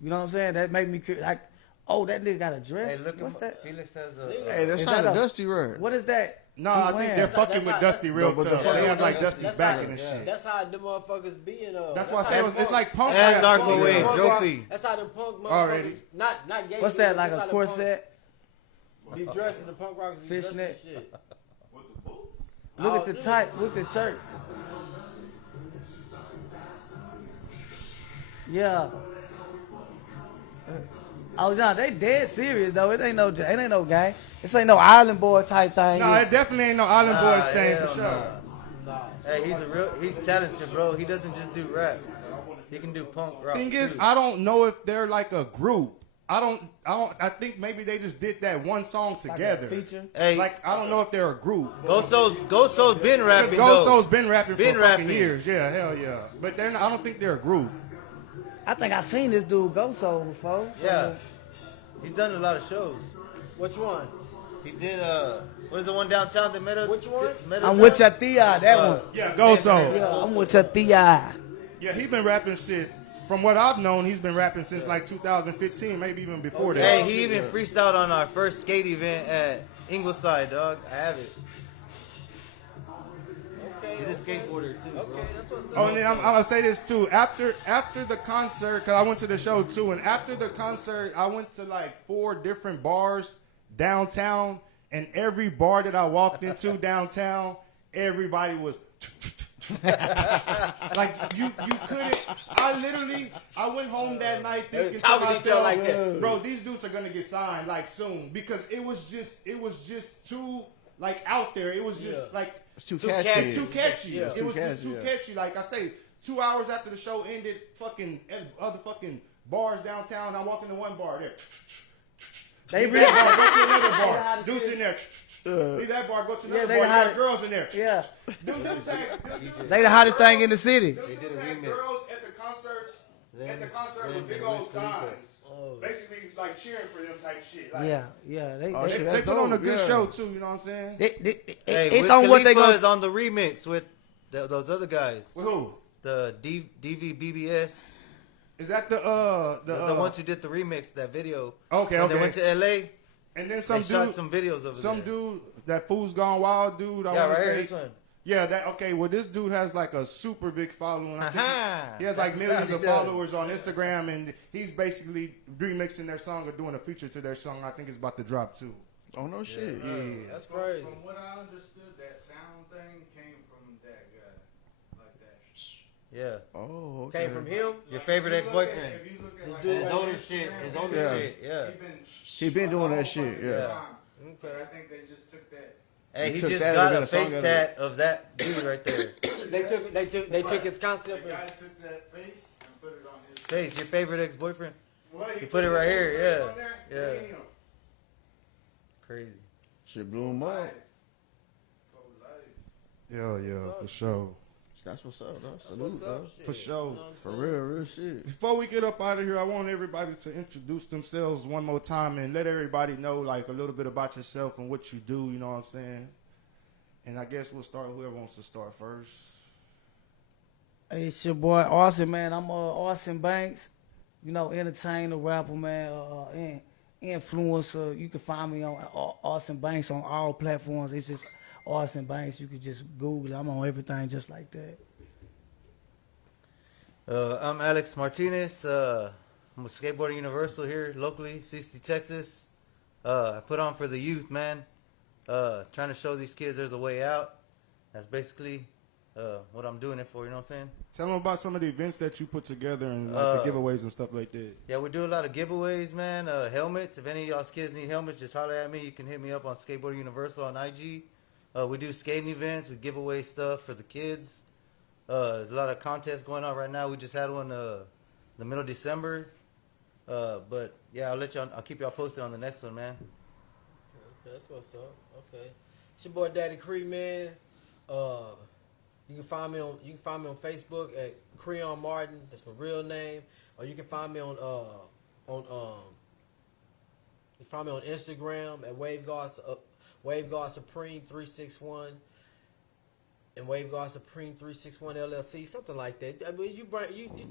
You know what I'm saying? That made me curious. Like, oh, that nigga got a dress. Hey, look What's at that? Felix has Hey, they're Is signing that a- Dusty right. What is that? No, he I think wearing? they're fucking That's with how- Dusty real but the tough. fuck- They have like that's- Dusty's that's backing how- and shit. That's how them motherfuckers be in That's how why I say them it's like punk And rap. Narco too. Wave, punk Joe rock- Fee. That's how them punk motherfuckers. Already. Not gay. What's people, that? Like that's a how them corset? punks Be dressed in the punk rockers. Be dressed in Fishnet. shit. With the boots? Look at Oh, the dude. type. Look at the shirt. Yeah. Oh no, they dead serious though. It ain't no gang. This ain't no island boy type thing. No, it definitely ain't no Island Boys thing for hell sure. Nah. Hey, he's talented, bro. He doesn't just do rap. He can do punk rock. Thing is, too. I don't know if they're like a group. I think maybe they just did that one song Like a together. feature. Hey, Like I don't know if they're a group. Ghost Soul's been Because rapping Ghost though. Soul's been rapping Been for fucking rapping. years. Yeah, hell yeah. But they're not, I don't think they're a group. I think I seen this dude go so before. So Yeah, he's done a lot of shows. Which one? He did what is the one downtown that met us? Which one? I'm with your Thea, that one. Yeah, Ghost Soul. Yeah, I'm with your Thea. Yeah, he been rapping shit. From what I've known, he's been rapping since like 2015, maybe even before that. Hey, he even freestyled on our first skate event at Ingleside, dog. I have it. Okay. He's a skateboarder too, bro. Okay, that's what's Oh, up. and then I'm gonna say this too. After the concert, cause I went to the show too, and after the concert, I went to like 4 different bars downtown, and every bar that I walked into downtown, everybody was. Like you couldn't. I went home that night thinking to talking to each other myself, like that. bro, these dudes are gonna get signed like soon because it was just too like out there. It was just like. It's too Too catchy. It's too catchy. Yeah. It was just Too too catchy, catchy. Like I say, 2 hours after the show ended, fucking other fucking bars downtown. I walk into one bar there. They Leave really, that bar, go to another how bar. to Dudes shit. in there. Leave that bar, go to another they bar. know how There are to- girls in there. yeah. Them dudes had They the hottest thing in the city. them dudes had girls at the concerts. At the concert with big old signs. Basically, like cheering for them type shit. Like, Yeah. They, Oh, they, shit, They that's put on a dope, good yeah. show too. You know what I'm saying? Hey, it's Wiz on what they Khalifa go. is on the remix with those other guys. With who? The DVBBS. Is that the The ones who did the remix, that video. Okay, When they okay. went to LA, And then some they shot dude, some videos of it. some dude, that Fool's Gone Wild dude. I Yeah, want right to here, say. this one. Yeah, that okay. Well, this dude has like a super big following. I think Aha! he has like That's the millions sound of he does. followers on Instagram, and he's basically remixing their song or doing a feature to their song. I think it's about to drop too. Oh no shit. Yeah. That's crazy. From what I understood, that sound thing came from that Yeah. Oh, okay. Came from him. Your favorite ex-boyfriend. If you look at This like, dude His older shit. His older Yeah. shit. Yeah. He been doing that shit, yeah. Okay. I think they just took that. Hey, He he took just that got and made a a song face out of tat of that dude right there. They took his concept. The guy And, took that face and put it on his Face, your favorite ex-boyfriend? Well, He put it right here, his face yeah. on there. Yeah. Damn. Crazy. Shit blew him up. Yeah, for sure. That's what's up, though. what's Salute, though. up, shit. For sure. You know what For I'm saying? real shit. Before we get up out of here, I want everybody to introduce themselves one more time and let everybody know like a little bit about yourself and what you do, you know what I'm saying? And I guess we'll start whoever wants to start first. Hey, it's your boy Austin, man. I'm Austin Banks. You know, entertainer, rapper, man, influencer. You can find me on Austin Banks on all platforms. It's just Austin Banks. You can just Google it. I'm on everything just like that. I'm Alex Martinez. I'm a skateboarder universal here locally, CC, Texas. I put on for the youth, man. Trying to show these kids there's a way out. That's basically what I'm doing it for, you know what I'm saying? Tell them about some of the events that you put together and like the giveaways and stuff like that. Yeah, we do a lot of giveaways, man. Helmets. If any of y'all kids need helmets, just holler at me. You can hit me up on Skateboarder Universal on IG. We do skating events. We give away stuff for the kids. There's a lot of contests going on right now. We just had one the middle of December. But yeah, I'll keep y'all posted on the next one, man. Okay, that's what's up. Okay, it's your boy Daddy Cree, man. You can find me on Facebook at Creon Martin. That's my real name. Or you can find me on Instagram at Waveguard Supreme 361 and Waveguard Supreme 361 LLC, something like that. I mean, you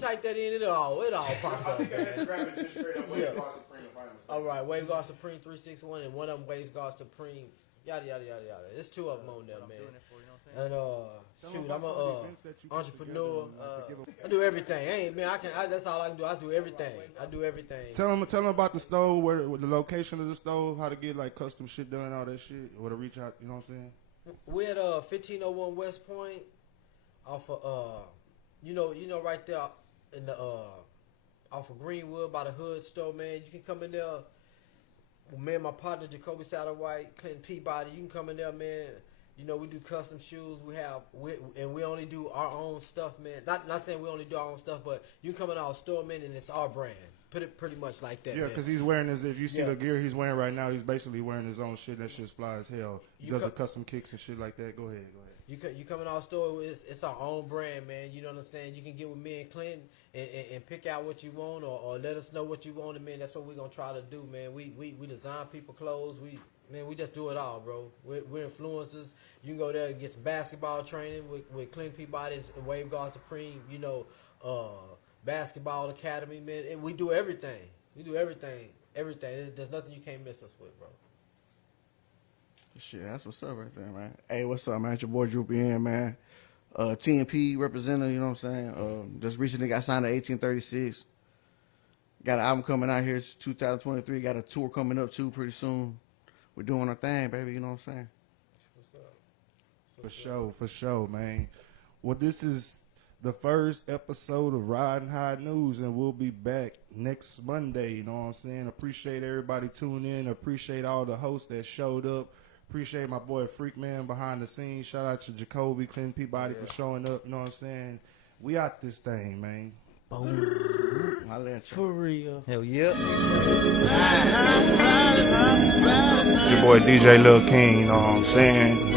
type that in, it all pop up. Man. Yeah. All right, Waveguard Supreme 361 and one of them Waveguard Supreme. Yada yada yada yada. There's two of them on there, man. And shoot, I'm a entrepreneur. I do everything. That's all I can do. I do everything. Tell them about the stove, where the location of the stove, how to get like custom shit done, all that shit, or to reach out. You know what I'm saying? We're at 1501 West Point, off of you know right there in the off of Greenwood by the Hood store, man. You can come in there. Me and my partner Jacoby Satterwhite, Clinton Peabody. You can come in there, man. You know, we do custom shoes. We only do our own stuff, man. Not saying we only do our own stuff, but you can come in our store, man, and it's our brand. Put it pretty much like that. Yeah, because he's wearing his. If you see the gear he's wearing right now, he's basically wearing his own shit. That shit's fly as hell. He does the custom kicks and shit like that. Go ahead. You come in our store, it's our own brand, man. You know what I'm saying? You can get with me and Clinton and pick out what you want or let us know what you want, and man, that's what we're gonna try to do, man. We design people clothes. We just do it all, bro. We're influencers. You can go there and get some basketball training with Clinton Peabody and Waveguard Supreme. You know, basketball academy, man. And we do everything. Everything. There's nothing you can't miss us with, bro. Shit, that's what's up right there, man. Hey, what's up, man? It's your boy Droopy in, man. TNP representative, you know what I'm saying? Just recently got signed to 1836. Got an album coming out here, it's 2023. Got a tour coming up, too, pretty soon. We're doing our thing, baby, you know what I'm saying? For sure, man. Well, this is the first episode of Ridin High News, and we'll be back next Monday, you know what I'm saying? Appreciate everybody tuning in. Appreciate all the hosts that showed up. Appreciate my boy Freak Man behind the scenes. Shout out to Jacoby, Clinton Peabody for showing up. You know what I'm saying? We out this thing, man. Boom. I'll let you. For real. Hell yeah. Your boy DJ Lil King, you know what I'm saying?